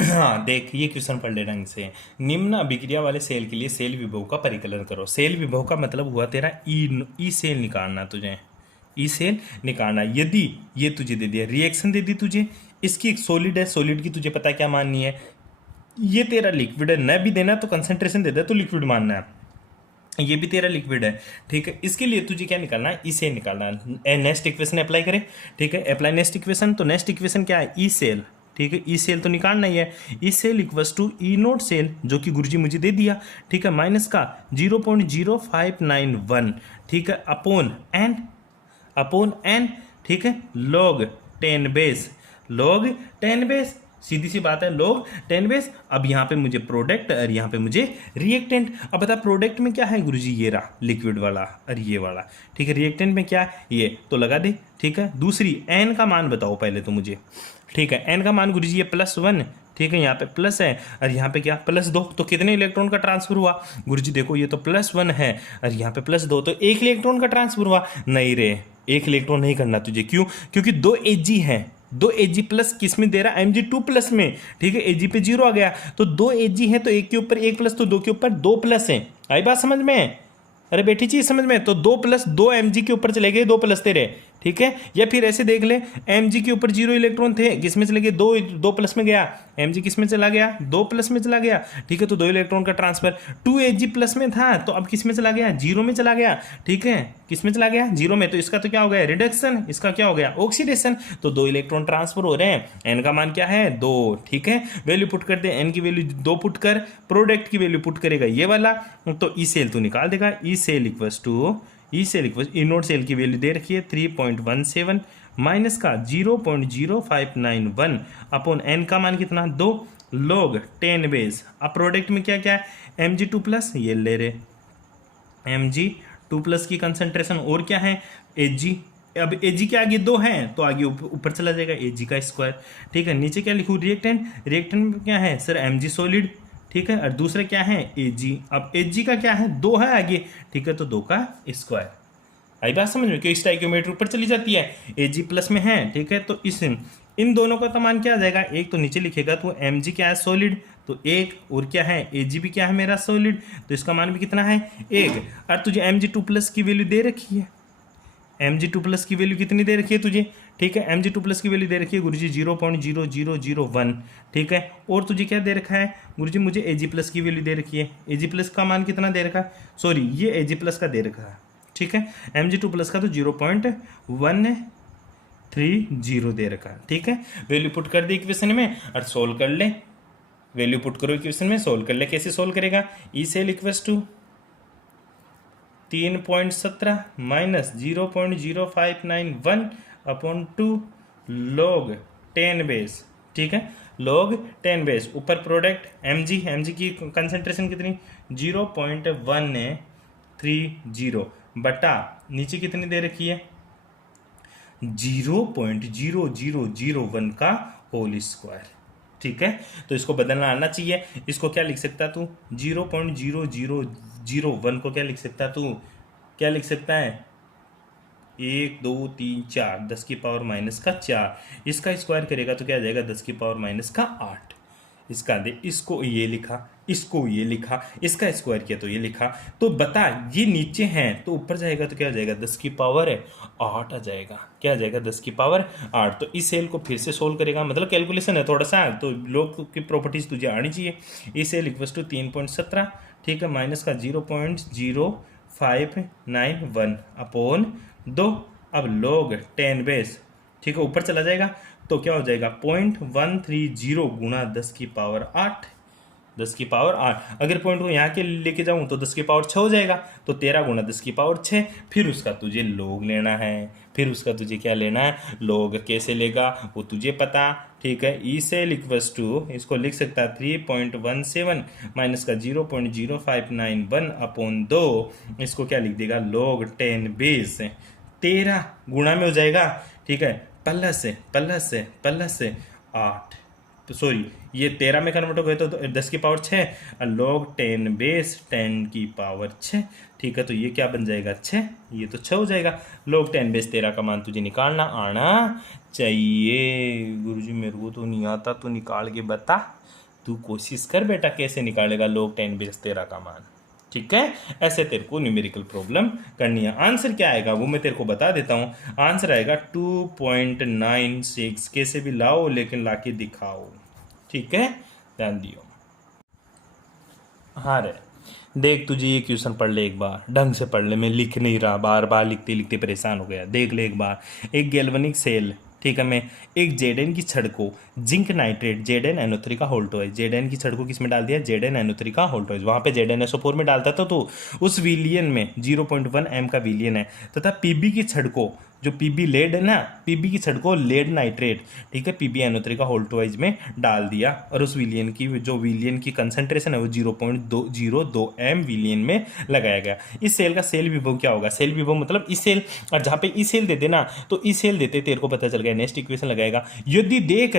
हाँ देख, ये क्वेश्चन पढ़ ले ढंग से। निम्न अभिक्रिया वाले सेल के लिए सेल विभव का परिकलन करो। सेल विभव का मतलब हुआ तेरा ई सेल निकालना, तुझे ई सेल निकालना। यदि ये तुझे दे दिया, रिएक्शन दे दी तुझे, इसकी एक सॉलिड है, सॉलिड की तुझे पता है क्या माननी है, ये तेरा लिक्विड है, न भी देना तो कंसंट्रेशन दे दे तो लिक्विड मानना है, ये भी तेरा लिक्विड है, ठीक है। इसके लिए तुझे क्या निकालना है, इसे निकालना है। नेक्स्ट इक्वेशन अप्लाई करें, ठीक है, अप्लाई नेक्स्ट इक्वेशन। तो नेक्स्ट इक्वेशन क्या है, ई सेल, ठीक है। ई सेल तो निकालना ही है, E cell equals to E naught cell, जो कि गुरुजी मुझे दे दिया, ठीक है, माइनस का 0.0591, ठीक है, अपॉन एन, ठीक है, log 10 बेस, log 10 बेस, सीधी सी बात है, log 10 बेस। अब यहाँ पे मुझे प्रोडक्ट और यहाँ पे मुझे रिएक्टेंट। अब बता प्रोडक्ट में क्या है गुरुजी, ये रहा लिक्विड वाला और ये वाला, ठीक है। रिएक्टेंट में क्या है, ये तो लगा दे, ठीक है। दूसरी एन का मान बताओ पहले तो मुझे, ठीक है। एन का मान गुरुजी ये +1, ठीक है, यहाँ पे प्लस है और यहाँ पे क्या +2, तो कितने इलेक्ट्रॉन का ट्रांसफर हुआ गुरुजी, देखो ये तो +1 है और यहाँ पे +2, तो 1 इलेक्ट्रॉन का ट्रांसफर हुआ। नहीं रे, 1 इलेक्ट्रॉन नहीं करना तुझे, क्यों, क्योंकि 2 Ag है, 2 Ag प्लस किस में दे रहा है, Mg2+ में, ठीक है। Ag पे 0 आ गया, तो 2 Ag है तो 1 के ऊपर 1 प्लस, तो 2 के ऊपर 2 प्लस है। आई बात समझ में, अरे बैठी चीज समझ में। तो 2 + 2 Mg के ऊपर चले गए, 2 प्लस तेरे, ठीक है। या फिर ऐसे देख ले, Mg के ऊपर 0 इलेक्ट्रॉन थे, किस में चले गए, 2 प्लस में गया, Mg किस में चला गया, 2 प्लस में चला गया, ठीक है। तो 2 इलेक्ट्रॉन का ट्रांसफर 2 Ag प्लस में था, तो अब किस में चला गया, 0 में चला गया, ठीक है। किस में चला गया, 0 में, तो इसका तो क्या हो गया, रिडक्शन, इसका क्या हो गया, ऑक्सीडेशन। तो 2 इलेक्ट्रॉन ट्रांसफर हो रहे हैं। एन का मान क्या है, 2, ठीक है। वैल्यू पुट कर दे, एन की वैल्यू 2 पुट कर, प्रोडक्ट की वैल्यू पुट करेगा ये वाला, तो ई सेल तो निकाल देगा। ई सेल इक्वल्स ई नोट सेल की वैल्यू दे रखी है 3.17 माइनस का 0.0591 अपॉन एन का मान कितना, 2 log 10 बेस। अब प्रोडक्ट में क्या क्या है, Mg2+, ये ले रहे Mg2+ की कंसंट्रेशन, और क्या है Ag। अब Ag के आगे 2 हैं तो आगे ऊपर चला जाएगा Ag का स्क्वायर, ठीक है। नीचे क्या लिखूँ, रिएक्टेंट में क्या है सर, Mg सॉलिड, ठीक है, और दूसरा क्या है Ag। अब Ag का क्या है, 2 है आगे, ठीक है, तो 2 का स्क्वायर। आई बात समझ में, क्योंकि स्टाइकियोमेट्री ऊपर चली जाती है, Ag प्लस में है, ठीक है। तो इन दोनों का तो मान क्या आ जाएगा, एक तो नीचे लिखेगा तो Mg क्या है, सॉलिड, तो 1, और क्या है Ag भी क्या है मेरा, सॉलिड, तो इसका मान भी कितना है 1। और तुझे Mg2+ की वैल्यू दे रखी है, Mg2+ की वैल्यू कितनी दे रखी है तुझे, ठीक है। Mg2+ की वैल्यू दे रखी है गुरुजी 0.0001, ठीक है। और तुझे क्या दे रखा है गुरुजी, मुझे Ag+ की वैल्यू दे रखी है। Ag+ का मान कितना दे रखा है, सॉरी ये Ag+ का दे रखा है, ठीक है। Mg2+ का तो 0.130 दे रखा है, ठीक है। वैल्यू पुट कर दे इक्वेशन में और सोल्व कर ले। वैल्यू पुट करो इक्वेशन में, सोल्व कर ले। कैसे सोल्व करेगा, E cell equals to 3.17 minus 0.0591 upon 2 log 10 base, ठीक है। log 10 बेस, ऊपर प्रोडक्ट mg की कंसंट्रेशन कितनी 0.130 बटा नीचे कितनी दे रखी है 0.0001 का होल स्क्वायर, ठीक है। तो इसको बदलना आना चाहिए। इसको क्या लिख सकता तू 0.0001 को क्या लिख सकता तू, क्या लिख सकता है 1 2 3 4 10 की पावर माइनस का 4, इसका स्क्वायर करेगा तो क्या आ जाएगा 10 की पावर माइनस का 8। इसका दे, इसको ये लिखा, इसको ये लिखा, इसका स्क्वायर किया तो ये लिखा। तो बता ये नीचे हैं तो ऊपर जाएगा तो क्या आ जाएगा 10 की पावर है 8 आ जाएगा, क्या आ जाएगा 10 की पावर 8। तो इस सेल को फिर से सोल्व करेगा, मतलब कैलकुलेशन है थोड़ा सा, तो लोग की प्रॉपर्टीज तुझे आनी चाहिए। इस सेल इक्वल्स टू 3.17, ठीक है, माइनस का 0.0591 अपॉन 2, अब log 10 बेस, ठीक है, ऊपर चला जाएगा तो क्या हो जाएगा 0.130 गुणा 10 की पावर 8, 10 की पावर 8। अगर पॉइंट को यहाँ के लेके जाऊँ तो 10 की पावर 6 हो जाएगा, तो 13 गुणा 10 की पावर 6। फिर उसका तुझे log लेना है, फिर उसका तुझे क्या लेना है log। कैसे लेगा वो तुझे पता, ठीक है। ई सेल इक्वल्स टू, इसको लिख सकता है 3.17 माइनस का 0.0591 अपॉन 2, इसको क्या लिख देगा log 10 बेस 13 गुणा में हो जाएगा, ठीक है, प्लस से 8, तो सॉरी ये 13 में कन्वर्ट हो गए तो 10 की पावर 6 और log 10 बेस 10 की पावर 6, ठीक है। तो ये क्या बन जाएगा 6, ये तो 6 हो जाएगा। log 10 बेस 13 का मान तुझे निकालना आना चाहिए। गुरुजी मेरे को तो नहीं आता, तो निकाल के बता, तू कोशिश कर बेटा कैसे निकालेगा log 10 बेस 13 का मान, ठीक है। ऐसे तेरे को न्यूमेरिकल प्रॉब्लम करनी है। आंसर क्या आएगा वो मैं तेरे को बता देता हूँ। आंसर आएगा 2.96, कैसे भी लाओ लेकिन लाके दिखाओ, ठीक है, ध्यान दियो। हाँ रे देख, तुझे ये क्वेश्चन पढ़ ले एक बार, ढंग से पढ़ ले, मैं लिख नहीं रहा, बार बार लिखते लिखते परेशान हो गया। देख ले एक बार, एक गैल्वेनिक सेल, ठीक है, मैं एक जेडन की छड़ को जिंक नाइट्रेट ZnNO3 का होल्टोइज, जेडन की छड़ को किस में डाल दिया ZnNO3 का होल्टोइज, वहाँ पे ZnSO4 में डालता था तो उस विलियन में 0.1 m का विलियन है, तथा पीबी की छड़ को, जो पीबी लेड है ना, पीबी की छड़ को लेड नाइट्रेट, ठीक है, PbNO3 का होल्टोइज में डाल दिया और उस विलियन की जो विलियन की कंसंट्रेशन है वो 0.202 m विलियन में लगाया गया। इस सेल का सेल विभव क्या होगा, सेल विभव मतलब इस सेल, और जहाँ पे इस सेल देते ना तो इस सेल देते तेरे को पता चल गया। नेक्स्ट इक्वेशन लगाएगा, यदि देख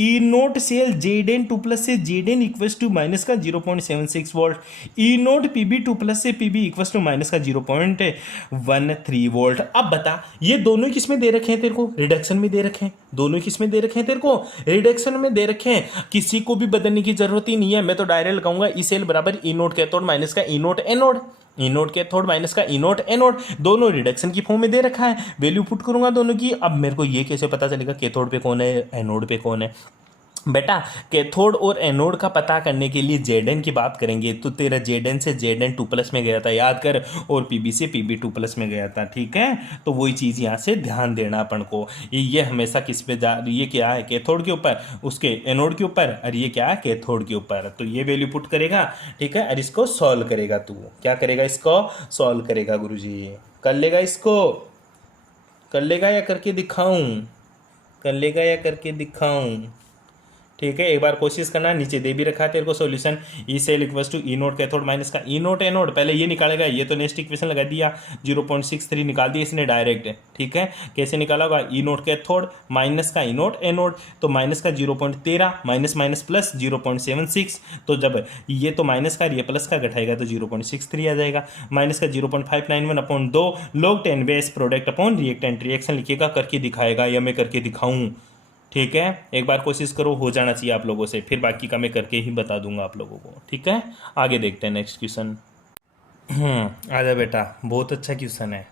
ई नोट सेल Zn2+ से Zn इक्वल्स टू माइनस का 0.76 वोल्ट, ई नोट Pb2+ से Pb इक्वल्स टू माइनस का 0.13 वोल्ट। अब बता ये दोनों किस में दे रखे हैं तेरे को, रिडक्शन में दे रखे हैं, दोनों किस में दे रखे हैं तेरे को, रिडक्शन में दे रखे हैं। किसी को भी बदलने की जरूरत ही नहीं है, मैं तो डायरेक्ट लगाऊंगा ई सेल बराबर ई नोट कैथोड माइनस का ई नोट एनोड, ई नोट कैथोड माइनस का ई नोट एनोड, दोनों रिडक्शन की फॉर्म में दे रखा है। वैल्यू पुट करूंगा दोनों की। अब मेरे को ये कैसे पता चलेगा कैथोड पे कौन है एनोड पे कौन है, बेटा कैथोड और एनोड का पता करने के लिए Zn की बात करेंगे तो तेरा Zn से Zn2+ में गया था, याद कर, और Pb से Pb2+ में गया था, ठीक है। तो वही चीज़ यहाँ से ध्यान देना अपन को, ये हमेशा किस पे जा, ये क्या है कैथोड के ऊपर, उसके एनोड के ऊपर, और ये क्या है कैथोड के ऊपर। तो ये वैल्यू पुट करेगा, ठीक है, और इसको सॉल्व करेगा। तू क्या करेगा, इसको सॉल्व करेगा। गुरुजी कर लेगा, इसको कर लेगा या करके दिखाऊं, कर लेगा या करके दिखाऊं, ठीक है। एक बार कोशिश करना, नीचे दे भी रखा है तेरे को solution, E cell equals to E naught cathode minus का ई नोट एनोड, पहले ये निकालेगा, ये तो नेक्स्ट इक्वेशन लगा दिया 0.63 निकाल दिया इसने डायरेक्ट, ठीक है। कैसे निकाला होगा, ई नोट कैथोड माइनस का ई नोट एनोड, तो माइनस का 0.13 माइनस माइनस प्लस 0.76, तो जब ये तो माइनस का ये प्लस का घटाएगा तो 0.63 आ जाएगा, माइनस का 0.591 upon 2 log 10 base product upon reactant, reaction लिखिएगा, करके दिखाएगा या मैं करके दिखाऊं, ठीक है। एक बार कोशिश करो, हो जाना चाहिए आप लोगों से, फिर बाकी का मैं करके ही बता दूंगा आप लोगों को, ठीक है। आगे देखते हैं नेक्स्ट क्वेश्चन। आजा बेटा, बहुत अच्छा क्वेश्चन है,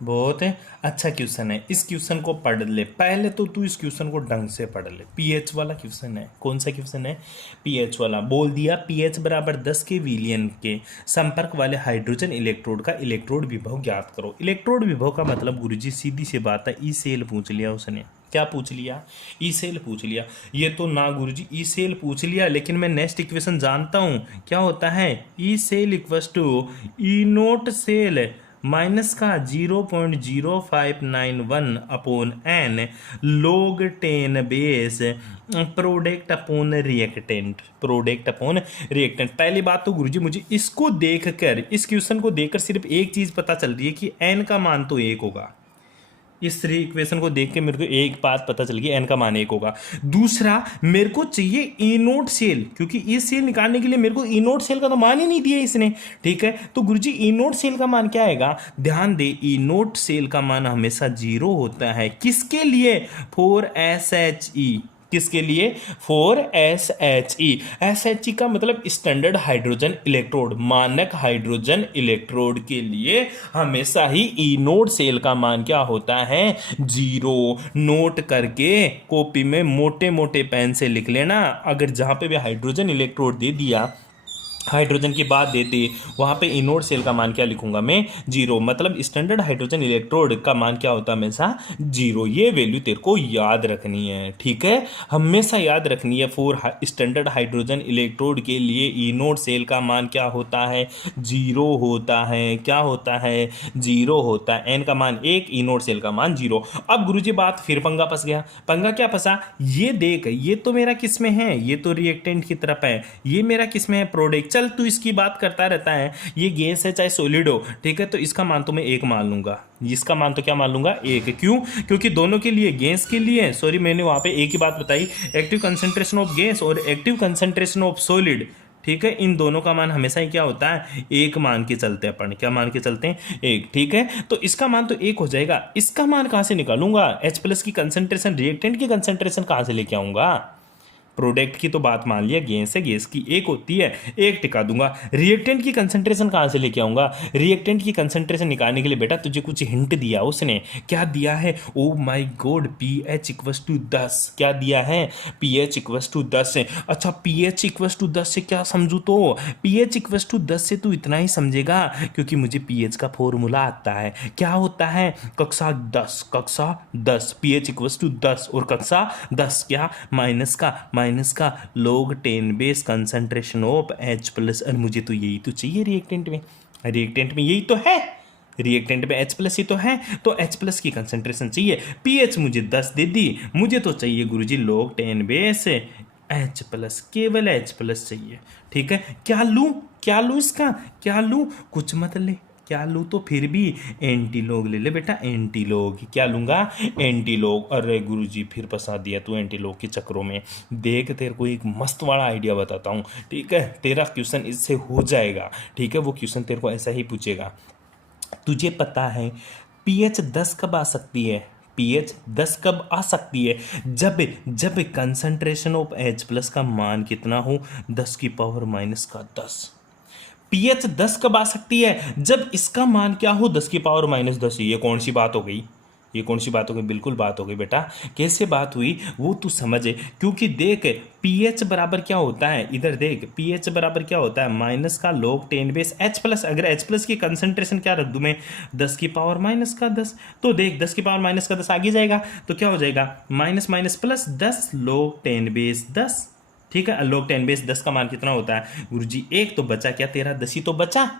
बहुत है अच्छा क्वेश्चन है। इस क्वेश्चन को पढ़ ले पहले, तो तू इस क्वेश्चन को ढंग से पढ़ ले। पीएच वाला क्वेश्चन है। कौन सा क्वेश्चन है? पीएच वाला। बोल दिया पीएच बराबर 10 के विलियन के संपर्क वाले हाइड्रोजन इलेक्ट्रोड का इलेक्ट्रोड विभव ज्ञात करो। इलेक्ट्रोड विभव का मतलब गुरुजी सीधी सी बात है, ई सेल पूछ लिया उसने। क्या पूछ लिया? ई सेल पूछ लिया। ये तो ना गुरुजी ई सेल पूछ लिया, लेकिन मैं नेक्स्ट इक्वेशन जानता हूं क्या होता है। E cell equals to E naught cell minus का 0.0591 upon N log 10 base product upon reactant. Product upon reactant. पहली बात तो गुरुजी मुझे इसको देखकर, इस क्वेश्चन को देखकर सिर्फ एक चीज पता चल रही है कि एन का मान तो 1 होगा। इस इक्वेशन को देख के मेरे को एक बात पता चल गई, एन का मान 1 होगा। दूसरा, मेरे को चाहिए ई नोट सेल, क्योंकि इस सेल निकालने के लिए मेरे को ई नोट सेल का तो मान ही नहीं दिया इसने। ठीक है, तो गुरुजी ई नोट सेल का मान क्या आएगा? ध्यान दे, ई नोट सेल का मान हमेशा 0 होता है। किसके लिए? For SHE। किसके लिए? For SHE। SHE का मतलब स्टैंडर्ड हाइड्रोजन इलेक्ट्रोड, मानक हाइड्रोजन इलेक्ट्रोड के लिए हमेशा ही ई नोट सेल का मान क्या होता है? 0। नोट करके कॉपी में मोटे मोटे पेन से लिख लेना। अगर जहां पे भी हाइड्रोजन इलेक्ट्रोड दे दिया, हाइड्रोजन की बात देते, वहां पे इनोड सेल का मान क्या लिखूंगा मैं? 0। मतलब स्टैंडर्ड हाइड्रोजन इलेक्ट्रोड का मान क्या होता है? हमेशा 0। ये वैल्यू तेरे को याद रखनी है। ठीक है, हमेशा याद रखनी है। फॉर स्टैंडर्ड हाइड्रोजन इलेक्ट्रोड के लिए इनोड सेल का मान क्या होता है? 0 होता है। क्या होता है? 0 होता है। एन का मान 1, इनोड सेल का मान 0। अब गुरुजी बात फिर पंगा फंस गया। पंगा क्या फंसा? ये देख, ये तो मेरा किस में है? ये तो रिएक्टेंट की तरफ है। ये मेरा किस में है? प्रोडक्ट। चल तू इसकी बात करता रहता है, ये गैस है चाहे सॉलिड हो, ठीक है, तो इसका मान तो मैं 1 मान लूंगा। इसका मान तो क्या मान लूंगा? 1। क्यों? क्योंकि दोनों के लिए, गैस के लिए, सॉरी मैंने वहां पे एक ही बात बताई, एक्टिव कंसंट्रेशन ऑफ गैस और एक्टिव कंसंट्रेशन ऑफ सॉलिड, ठीक है, इन दोनों का मान हमेशा ही क्या होता है? 1 मान के चलते हैं अपन। क्या मान के चलते हैं? 1। ठीक है, तो इसका मान तो 1 हो जाएगा। इसका मान कहां से निकालूंगा? H+ की कंसंट्रेशन, रिएक्टेंट की कंसंट्रेशन कहां से लेके आऊंगा? प्रोडक्ट की तो बात मान लिया, गैस है, गैस की 1 होती है, 1 टिका दूंगा। रिएक्टेंट की कंसंट्रेशन कहां से लेके आऊंगा? रिएक्टेंट की कंसंट्रेशन निकालने के लिए बेटा तुझे कुछ हिंट दिया उसने। क्या दिया है? Oh my God, pH = 10। क्या दिया है? pH = 10 है। अच्छा, pH = 10 से क्या समझू? तो pH = 10 से तू इतना ही समझेगा क्योंकि मुझे pH का फॉर्मूला आता है। क्या होता है? कक्षा 10, कक्षा 10, pH = 10 और कक्षा 10 क्या? माइनस का log 10 base concentration of H+। और मुझे तो यही तो चाहिए रिएक्टेंट में। रिएक्टेंट में यही तो है, रिएक्टेंट में H+ ही तो है, तो H+ की कंसंट्रेशन चाहिए। pH मुझे 10 दे दी, मुझे तो चाहिए गुरुजी log 10 बेस H+, केवल H+ चाहिए। ठीक है, क्या लूं? क्या लूं इसका? क्या लूं? कुछ मत ले। क्या लूं तो फिर भी एंटीलॉग ले ले बेटा, एंटीलॉग। क्या लूंगा? एंटीलॉग। अरे गुरुजी फिर फंसा दिया तू एंटीलॉग के चक्रों में। देख, तेरे को एक मस्त वाला आइडिया बताता हूँ। ठीक है, तेरा क्वेश्चन इससे हो जाएगा। ठीक है, वो क्वेश्चन तेरे को ऐसा ही पूछेगा। तुझे पता है pH 10 कब आ सकती है? pH 10 कब आ सकती है? जब कंसंट्रेशन ऑफ H+ का मान कितना हो? 10⁻⁻10। pH 10 कब आ सकती है? जब इसका मान क्या हो? 10⁻⁻10। ये कौन सी बात हो गई? ये कौन सी बात हो गई? बिल्कुल बात हो गई बेटा। कैसे बात हुई वो तू समझे, क्योंकि देख pH बराबर क्या होता है, इधर देख, pH बराबर क्या होता है? माइनस का log 10 बेस H+। अगर H+ की कंसंट्रेशन क्या रख दूं मैं? 10⁻⁻10। तो देख 10⁻⁻10 आगे जाएगा तो क्या हो जाएगा? Minus minus plus 10 log 10 base 10। ठीक है, log 10 बेस 10 का मान कितना होता है गुरुजी? 1। तो बचा क्या तेरा? 10 ही तो बचा।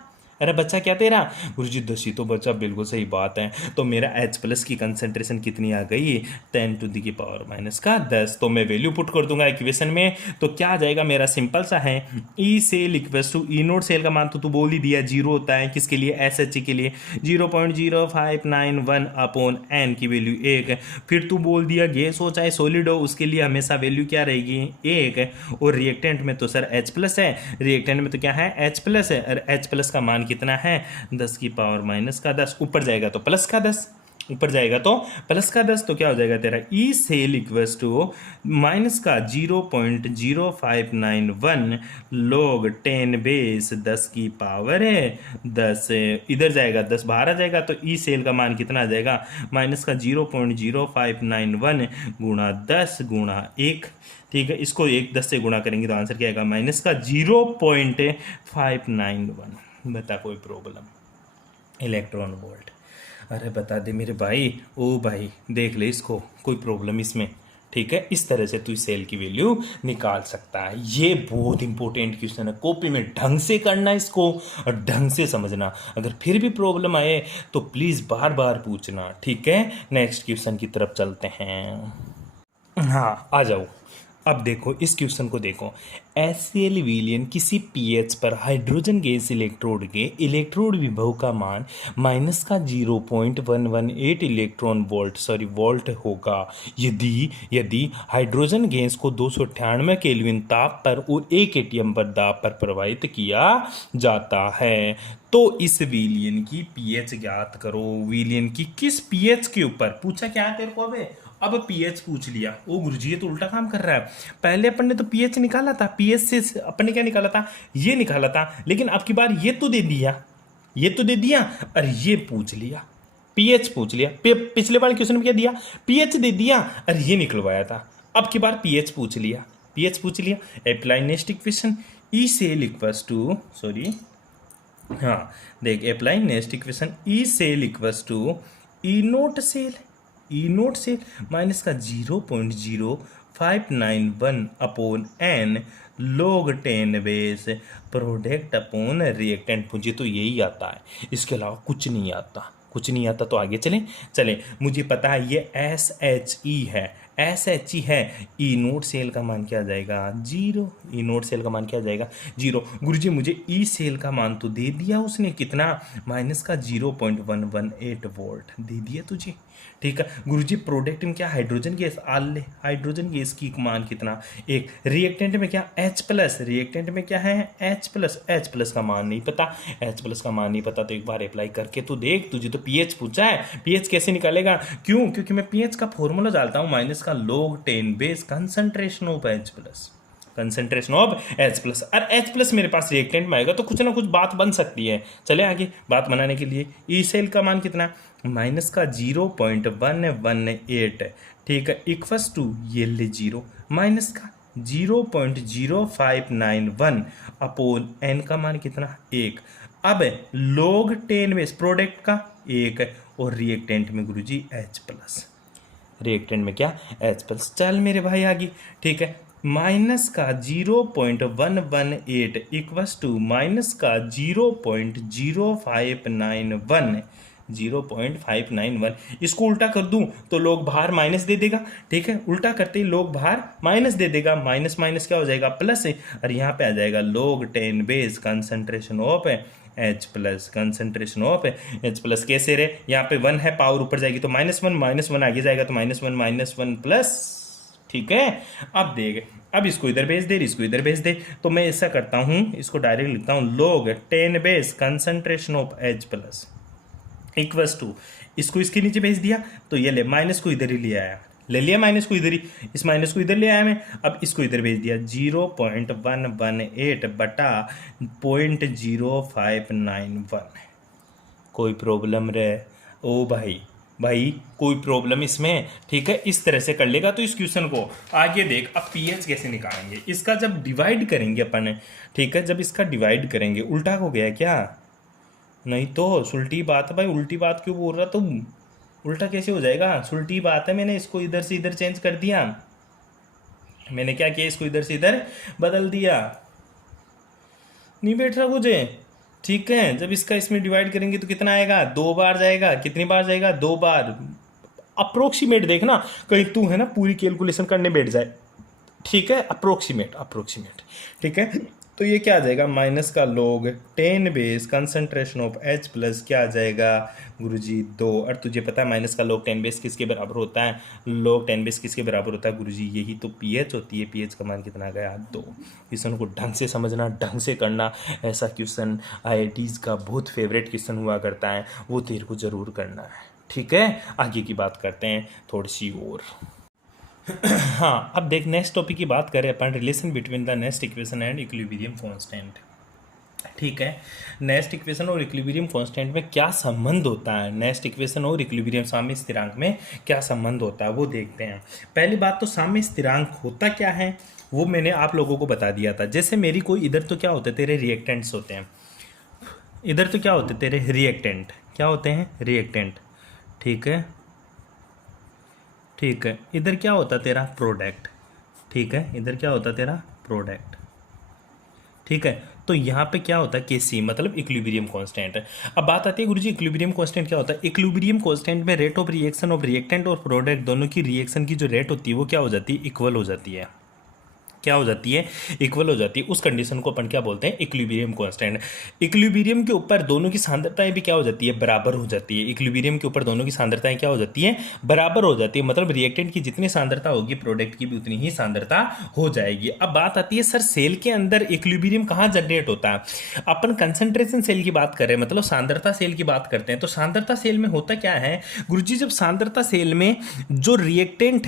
अरे बच्चा क्या तेरा? गुरुजी 10 ही तो बचा। बिल्कुल सही बात है। तो मेरा H+ की कंसंट्रेशन कितनी आ गई? 10⁻⁻10। तो मैं वैल्यू पुट कर दूंगा इक्वेशन में, तो क्या आ जाएगा मेरा? सिंपल सा है, E cell equals to E naught cell का मान तो तू बोल ही दिया 0 होता है। किसके लिए? SHE के लिए 0.0591 अपॉन एन की वैल्यू 1। फिर तू बोल दिया गैस हो चाहे सॉलिड हो, उसके लिए हमेशा वैल्यू क्या रहेगी? 1। और रिएक्टेंट में तो सर H+ है, रिएक्टेंट में तो क्या है? H+ है, और H+ का मान कितना है? 10⁻⁻10। ऊपर जाएगा तो प्लस का 10, ऊपर जाएगा तो प्लस का 10 तो क्या हो जाएगा तेरा E cell equals to minus का 0.0591 log 10 बेस 10 की पावर है 10, इधर जाएगा 10 बाहर आ जाएगा तो ई सेल का मान कितना आ जाएगा माइनस का 0.0591 गुणा 10 गुणा 1। ठीक है, इसको 10 से गुणा करेंगे तो आंसर क्या आएगा माइनस का 0.591। बता कोई प्रॉब्लम? Electron volt. अरे बता दे मेरे भाई, ओ भाई देख ले इसको, कोई प्रॉब्लम इसमें? ठीक है, इस तरह से तू सेल की वैल्यू निकाल सकता है। ये बहुत इंपॉर्टेंट क्वेश्चन है, कॉपी में ढंग से करना इसको और ढंग से समझना। अगर फिर भी प्रॉब्लम आए तो प्लीज़ बार बार पूछना। ठीक है, नेक्स्ट क्वेश्चन की तरफ चलते हैं। हाँ आ जाओ। अब देखो इस क्वेश्चन को देखो, एचसीएल विलयन किसी पीएच पर हाइड्रोजन गैस इलेक्ट्रोड के इलेक्ट्रोड विभव का मान माइनस का 0.118 इलेक्ट्रॉन वोल्ट होगा यदि यदि हाइड्रोजन गैस को 298 केल्विन ताप पर और 1 एटीएम पर दाब पर प्रवाहित किया जाता है। तो इस विलयन की पीएच ज्ञात करो। विलयन की किस पीएच के ऊपर पूछा क्या तेरे को? अब पीएच पूछ लिया। ओ गुरुजी ये तो उल्टा काम कर रहा है। पहले अपन ने तो पीएच निकाला था, पीएच से अपन ने क्या निकाला था? ये निकाला था। लेकिन अब की बार ये तो दे दिया, ये तो दे दिया, और ये पूछ लिया, पीएच पूछ लिया। पिछले वाले क्वेश्चन में क्या दिया? पीएच दे दिया और ये निकलवाया था। अब की बार पीएच पूछ लिया, पीएच पूछ लिया। Apply next equation E cell equals to, sorry हाँ देख, apply next equation E cell equals to E naught cell, E naught cell minus का 0.0591 upon N log 10 base product upon reactant. मुझे तो यही आता है, इसके अलावा कुछ नहीं आता, कुछ नहीं आता। तो आगे चलें। मुझे पता है ये SHE है, SHE है। ई नोट सेल का मान क्या आ जाएगा? 0। ई नोट सेल का मान क्या आ जाएगा? 0। गुरुजी मुझे ई सेल का मान तो दे दिया उसने, कितना? माइनस का 0.118 वोल्ट दे दिया तुझे। ठीक है गुरुजी, प्रोडक्ट में क्या? हाइड्रोजन गैस आल ले, हाइड्रोजन गैस की मान कितना? 1। रिएक्टेंट में क्या? H+, रिएक्टेंट में क्या है? H+। का मान नहीं पता, H+ का मान नहीं पता तो एक बार अप्लाई करके तो देख। तुझे तो पीएच पूछा है, पीएच कैसे निकालेगा? क्यों? क्योंकि मैं पीएच का फॉर्मूला डालता हूँ माइनस का log 10 base concentration of H+, concentration of H+। और H+ मेरे पास रिएक्टेंट में आएगा तो कुछ ना कुछ बात बन सकती है। चले आगे बात बनाने के लिए। ई सेल का मान कितना? माइनस का 0.118। ठीक है, इक्वल्स टू ये ले 0 माइनस का 0.0591 अपॉन एन का मान कितना? 1। अब log 10 बेस प्रोडक्ट का 1 और रिएक्टेंट में गुरुजी H+, रिएक्टेंट में क्या? H+। चल मेरे भाई आगे। ठीक है, माइनस का 0.118 इक्वल्स टू माइनस का 0.0591। इसको उल्टा कर दूं तो लोग बाहर माइनस दे देगा। ठीक है, उल्टा करते ही लोग बाहर माइनस दे देगा, माइनस माइनस क्या हो जाएगा? प्लस है। और यहाँ पे आ जाएगा log 10 base concentration of H+, concentration of H+। कैसे रे? यहाँ पे 1 है, पावर ऊपर जाएगी तो -1 आगे जाएगा तो -1 प्लस। ठीक है, अब देख, अब इसको इधर भेज दे, इसको इधर भेज दे। तो मैं ऐसा करता हूँ, इसको डायरेक्ट लिखता हूँ log 10 base concentration of H+ equals to, इसको इसके नीचे भेज दिया तो ये ले, माइनस को इधर ही ले आया, ले लिया माइनस को इधर ही, इस माइनस को इधर ले आया मैं। अब इसको इधर भेज दिया 0.118 बटा 0.0591। कोई प्रॉब्लम रे? ओ भाई कोई प्रॉब्लम इसमें? ठीक है, इस तरह से कर लेगा तो इस क्वेश्चन को आगे देख। अब पीएच कैसे निकालेंगे? इसका जब डिवाइड करेंगे अपन, ठीक है, जब इसका डिवाइड करेंगे, उल्टा हो गया क्या? नहीं तो सुलटी बात है भाई, उल्टी बात क्यों बोल रहा तुम? उल्टा कैसे हो जाएगा? सुलटी बात है, मैंने इसको इधर से इधर चेंज कर दिया। मैंने क्या किया? इसको इधर से इधर बदल दिया। नहीं बैठ रहा मुझे? ठीक है, जब इसका इसमें डिवाइड करेंगे तो कितना आएगा? 2 बार जाएगा। कितनी बार जाएगा? 2 बार। अप्रोक्सीमेट देखना, कहीं तू है ना पूरी कैलकुलेशन करने बैठ जाए। ठीक है, अप्रोक्सीमेट। ठीक है, तो ये क्या आ जाएगा? माइनस का log 10 base concentration of H+ क्या आ जाएगा गुरुजी? 2। और तुझे पता है माइनस का log 10 बेस किसके बराबर होता है? log 10 बेस किसके बराबर होता है गुरुजी? यही तो पीएच होती है। पीएच का मान कितना आ गया? 2। क्वेश्चन को ढंग से समझना, ढंग से करना। ऐसा क्वेश्चन IITs का बहुत फेवरेट क्वेश्चन हुआ करता है, वो तेरे को जरूर करना है। ठीक है, आगे की बात करते हैं थोड़ी सी और। हाँ, अब देख नेक्स्ट टॉपिक की बात करें अपन, relation between the Nernst equation and equilibrium constant. ठीक है, नेस्ट इक्वेशन और इक्विलिब्रियम कांस्टेंट में क्या संबंध होता है, नेस्ट इक्वेशन और इक्विलिब्रियम साम्य स्थिरांक में क्या संबंध होता है वो देखते हैं। पहली बात तो साम्य स्थिरांक होता क्या है वो मैंने आप लोगों को बता दिया था। जैसे मेरी कोई इधर तो क्या होते हैं तेरे रिएक्टेंट्स होते हैं, इधर तो क्या होते हैं तेरे रिएक्टेंट, क्या होते हैं रिएक्टेंट। ठीक है, ठीक है, इधर क्या होता तेरा प्रोडक्ट। ठीक है, इधर क्या होता तेरा प्रोडक्ट। ठीक है, तो यहाँ पे क्या होता है केसी, मतलब इक्विलिब्रियम कांस्टेंट है। अब बात आती है गुरुजी इक्विलिब्रियम कांस्टेंट क्या होता है। इक्विलिब्रियम कांस्टेंट में rate of reaction of reactant और प्रोडक्ट दोनों की रिएक्शन की जो रेट होती है वो क्या हो जाती है, इक्वल हो जाती है। क्या हो जाती है, इक्वल हो जाती है। उस कंडीशन को अपन क्या बोलते हैं, इक्विलिब्रियम कांस्टेंट। इक्विलिब्रियम के ऊपर दोनों की सांद्रताएं भी क्या हो जाती है, बराबर हो जाती है। इक्विलिब्रियम के ऊपर दोनों की सांद्रताएं क्या हो जाती है, बराबर हो जाती है। मतलब रिएक्टेंट की जितनी सांद्रता होगी प्रोडक्ट की भी उतनी ही सांद्रता हो जाएगी। अब बात आती है सर सेल के अंदर इक्विलिब्रियम कहाँ जनरेट होता है। अपन कंसंट्रेशन सेल की बात कर रहे हैं, मतलब सांद्रता सेल की बात करते हैं। तो सांद्रता सेल में होता क्या है गुरुजी, जब सांद्रता सेल में जो रिएक्टेंट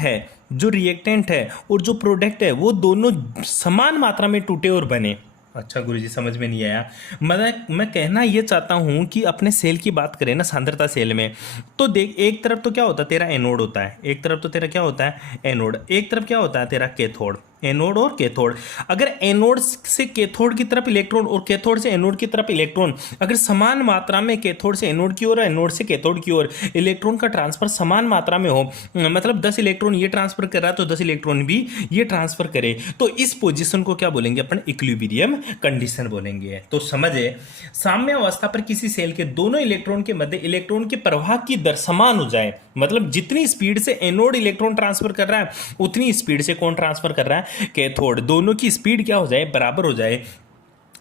है और जो प्रोडक्ट है वो दोनों समान मात्रा में टूटे और बने। अच्छा गुरुजी समझ में नहीं आया। मैं कहना ये चाहता हूँ कि अपने सेल की बात करें ना सांद्रता सेल में, तो देख एक तरफ तो क्या होता है तेरा एनोड होता है, एक तरफ तो तेरा क्या होता है एनोड, एक तरफ क्या होता है तेरा कैथोड। एनोड और कैथोड, अगर एनोड से कैथोड की तरफ इलेक्ट्रॉन और कैथोड से एनोड की तरफ इलेक्ट्रॉन अगर समान मात्रा में कैथोड से एनोड की ओर और एनोड से कैथोड की ओर इलेक्ट्रॉन का ट्रांसफर समान मात्रा में हो, मतलब 10 इलेक्ट्रॉन ये ट्रांसफर कर रहा है तो 10 इलेक्ट्रॉन भी ये ट्रांसफर करे, तो इस पोजीशन को क्या बोलेंगे अपन, इक्विलिब्रियम कंडीशन बोलेंगे। तो समझे, साम्य अवस्था पर किसी सेल के दोनों इलेक्ट्रॉन के मध्य इलेक्ट्रॉन के प्रवाह की दर समान हो जाए, मतलब जितनी स्पीड से एनोड इलेक्ट्रॉन ट्रांसफर कर रहा है उतनी स्पीड से कौन ट्रांसफर कर रहा है, कैथोड। दोनों की स्पीड क्या हो जाए, बराबर हो जाए,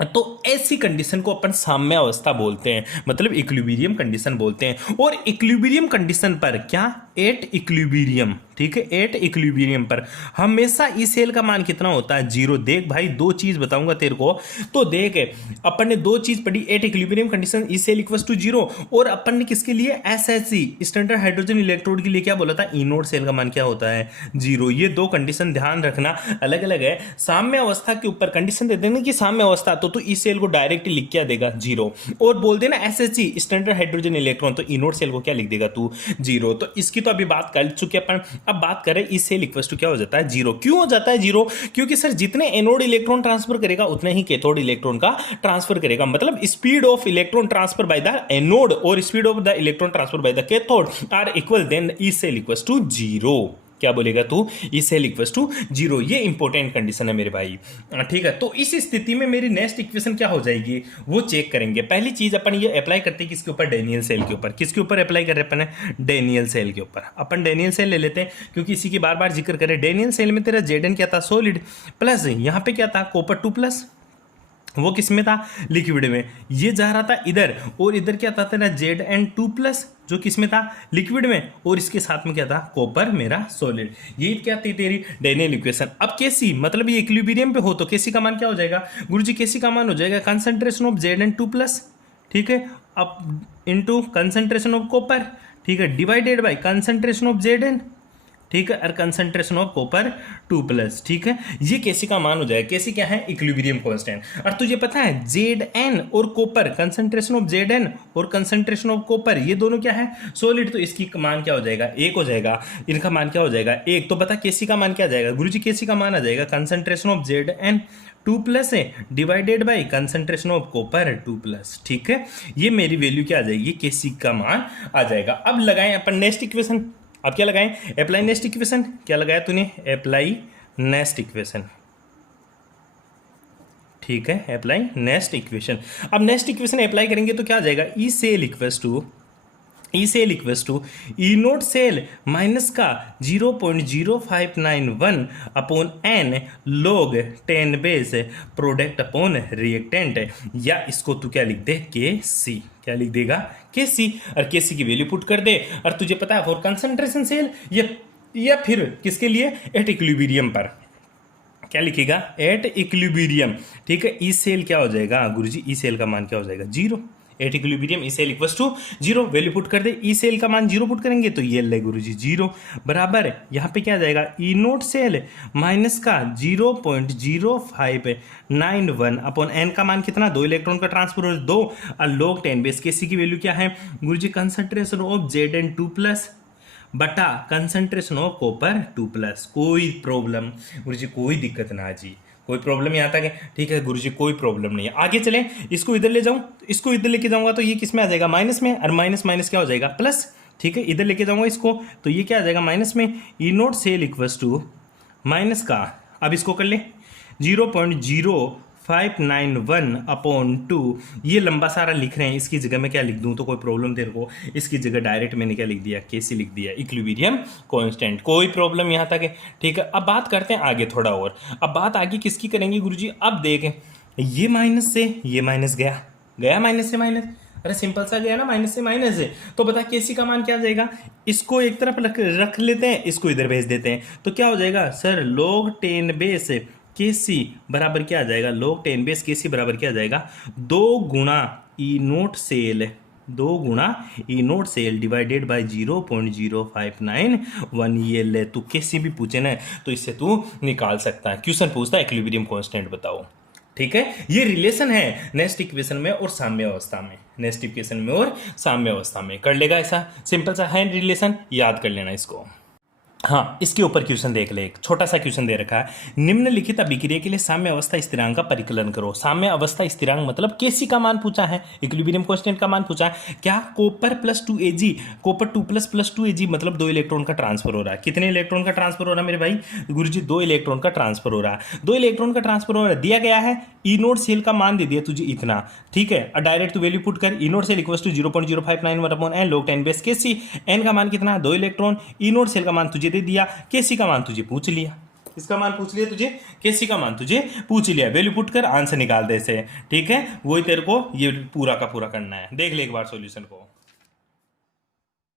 तो ऐसी कंडीशन को अपन साम्य अवस्था बोलते हैं, मतलब इक्विलिब्रियम कंडीशन बोलते हैं। और इक्विलिब्रियम कंडीशन पर क्या, एट इक्विलिब्रियम, ठीक है, एट इक्विलिब्रियम पर हमेशा ई सेल का मान कितना होता है, 0। देख भाई दो चीज बताऊंगा तेरे को, तो देख अपन ने दो चीज पढ़ी, at equilibrium condition E cell equals to 0, और अपन ने किसके लिए, एसएचसी स्टैंडर्ड हाइड्रोजन इलेक्ट्रोड के लिए क्या बोला था, ई नोड सेल का मान क्या होता है, 0। ये दो कंडीशन ध्यान रखना अलग अलग है। साम्य अवस्था के ऊपर कंडीशन दे देंगे कि साम्य अवस्था, तो इस सेल को डायरेक्ट लिख क्या देगा, 0, और बोल देना एसएचसी स्टैंडर्ड हाइड्रोजन इलेक्ट्रॉन, तो ई नोड सेल को क्या लिख देगा तू, 0। तो इसकी तो अभी बात कर चुके अपन। अब बात करें इस सेल इक्वल्स टू क्या हो जाता है, 0। क्यों हो जाता है 0, क्योंकि सर जितने एनोड इलेक्ट्रॉन ट्रांसफर करेगा उतने ही कैथोड इलेक्ट्रॉन का ट्रांसफर करेगा, मतलब speed of electron transfer by the anode और speed of the electron transfer by the cathode are equal, then E cell equals to 0। क्या बोलेगा तू, ई सेल इक्वल्स टू 0। ये इंपॉर्टेंट कंडीशन है मेरे भाई, ठीक है। तो इस स्थिति में मेरी नेक्स्ट इक्वेशन क्या हो जाएगी वो चेक करेंगे। पहली चीज अपन ये अप्लाई करते हैं किसके ऊपर, डैनियल सेल के ऊपर। किसके ऊपर अप्लाई कर रहे हैं अपन, डैनियल सेल के ऊपर। अपन डैनियल सेल ले लेते हैं क्योंकि इसी की बार बार जिक्र करें। डैनियल सेल में तेरा जेडन क्या था, सॉलिड, प्लस यहाँ पे क्या था, कॉपर 2+, वो किस में था, लिक्विड में। ये जा रहा था इधर, और इधर क्या था तेरा Zn2+, जो किस में था, लिक्विड में, और इसके साथ में क्या था, कॉपर मेरा सॉलिड। ये क्या थी तेरी डैनियल इक्वेशन। अब केसी, मतलब ये इक्विलिब्रियम पे हो तो केसी का मान क्या हो जाएगा गुरुजी, केसी का मान हो जाएगा कंसंट्रेशन ऑफ Zn2+, ठीक है, अब इनटू कंसंट्रेशन ऑफ कॉपर, ठीक है, divided by concentration of Zn, ठीक है, और कंसंट्रेशन ऑफ कॉपर 2+, ठीक है। ये केसी का मान हो जाएगा। केसी क्या है, इक्विलिब्रियम कांस्टेंट। और तुझे पता है Zn और कॉपर, कंसंट्रेशन ऑफ Zn और कंसंट्रेशन ऑफ कॉपर, ये दोनों क्या है, सॉलिड, तो इसकी मान क्या हो जाएगा, 1 हो जाएगा। इनका मान क्या हो जाएगा, 1। तो बता केसी का मान क्या आ जाएगा गुरुजी, केसी का मान आ जाएगा कंसंट्रेशन ऑफ Zn 2+ है divided by concentration of copper 2+, ठीक है। ये मेरी वैल्यू क्या आ जाएगी, केसी का मान आ जाएगा। अब लगाएं अपन नेक्स्ट इक्वेशन। अब क्या लगाएं, अप्लाई नेक्स्ट इक्वेशन। क्या लगाया तूने, अप्लाई नेक्स्ट इक्वेशन, ठीक है, अप्लाई नेक्स्ट इक्वेशन। अब नेक्स्ट इक्वेशन अप्लाई करेंगे तो क्या आ जाएगा, E cell equals to E naught cell minus का 0.0591 upon N log 10 base product upon reactant, या इसको तू क्या लिख दे, के सी। क्या लिख देगा, के सी, और के सी की वैल्यू पुट कर दे। और तुझे पता है फॉर कंसंट्रेशन सेल या फिर किसके लिए, एट इक्विलिब्रियम पर क्या लिखेगा, एट इक्विलिब्रियम, ठीक है। ई सेल क्या हो जाएगा गुरुजी, ई सेल का मान क्या हो जाएगा, 0। At equilibrium E cell equals to 0, value put कर दे, ई सेल का मान 0 पुट करेंगे तो ये ले गुरुजी 0 बराबर यहाँ पे क्या आ जाएगा ई नोट सेल माइनस का 0.0591 अपॉन एन का मान कितना, 2 इलेक्ट्रॉन का ट्रांसफर 2 और log 10 बेस के सी की वैल्यू क्या है गुरुजी, कंसंट्रेशन ऑफ Zn2+ बटा कंसंट्रेशन ऑफ कॉपर 2+। कोई प्रॉब्लम गुरुजी, कोई दिक्कत ना जी, कोई प्रॉब्लम यहाँ तक है, ठीक है गुरुजी, कोई प्रॉब्लम नहीं है। आगे चलें, इसको इधर ले जाऊं, इसको इधर लेके जाऊंगा तो ये किस में आ जाएगा, माइनस में, और माइनस माइनस क्या हो जाएगा, प्लस। ठीक है, इधर लेके जाऊंगा इसको तो ये क्या आ जाएगा, माइनस में, E naught cell equals to minus का, अब इसको कर ले 0.0591 अपॉन 2, ये लंबा सारा लिख रहे हैं, इसकी जगह मैं क्या लिख दूं तो कोई प्रॉब्लम तेरे को, इसकी जगह डायरेक्ट मैंने क्या लिख दिया, केसी लिख दिया, इक्विलिब्रियम कांस्टेंट, कोई प्रॉब्लम यहाँ तक है। ठीक है, अब बात करते हैं आगे थोड़ा और, अब बात आगे किसकी करेंगे गुरुजी, अब देखें ये माइनस से ये माइनस गया, गया माइनस से माइनस, अरे सिंपल सा गया ना, माइनस से माइनस है, तो बता केसी का मान क्या आ जाएगा, इसको एक तरफ रख लेते हैं, इसको इधर भेज देते हैं, तो क्या हो जाएगा सर, log 10 बेस केसी बराबर क्या आ जाएगा, log 10 बेस केसी बराबर क्या आ जाएगा, 2 गुणा ई नोट सेल, 2 गुणा ई नोट सेल डिवाइडेड बाय 0.0591, ये ले, तू केसी भी पूछे ना तो इससे तू निकाल सकता है, क्वेश्चन पूछता है इक्विलिब्रियम कांस्टेंट बताओ। ठीक है, ये रिलेशन है नेक्स्ट इक्वेशन में और साम्य अवस्था में, नेक्स्ट इक्वेशन में और साम्य अवस्था में कर लेगा, ऐसा सिंपल सा है रिलेशन, याद कर लेना इसको। हाँ, इसके ऊपर क्वेश्चन देख ले, एक छोटा सा क्वेश्चन दे रखा है, निम्नलिखित अभिक्रिया के लिए साम्य अवस्था स्थिरांक का परिकलन करो। साम्य अवस्था स्थिरांक मतलब केसी का मान पूछा है, इक्विलिब्रियम कांस्टेंट का मान पूछा है, क्या copper plus 2 Ag, copper 2+ 2 Ag मतलब 2 इलेक्ट्रॉन का ट्रांसफर हो रहा है, कितने इलेक्ट्रॉन का ट्रांसफर हो रहा है मेरे भाई गुरुजी, 2 इलेक्ट्रॉन का ट्रांसफर हो रहा है, 2 इलेक्ट्रॉन का ट्रांसफर हो रहा है, दिया गया है ई नोट सेल का मान दे दिया तुझे इतना, ठीक है, और डायरेक्ट तू वैल्यू पुट कर, E naught cell equals to 0.0591 upon N log 10 base K C, N का मान कितना, 2 इलेक्ट्रॉन, ई नोट सेल का मान तुझे दे दिया, केसी का मान तुझे पूछ लिया, इसका मान पूछ लिया तुझे, केसी का मान तुझे पूछ लिया, वैल्यू पुट कर आंसर निकाल दे से, ठीक है, वही तेरे को ये पूरा का पूरा करना है, देख ले एक बार सॉल्यूशन को।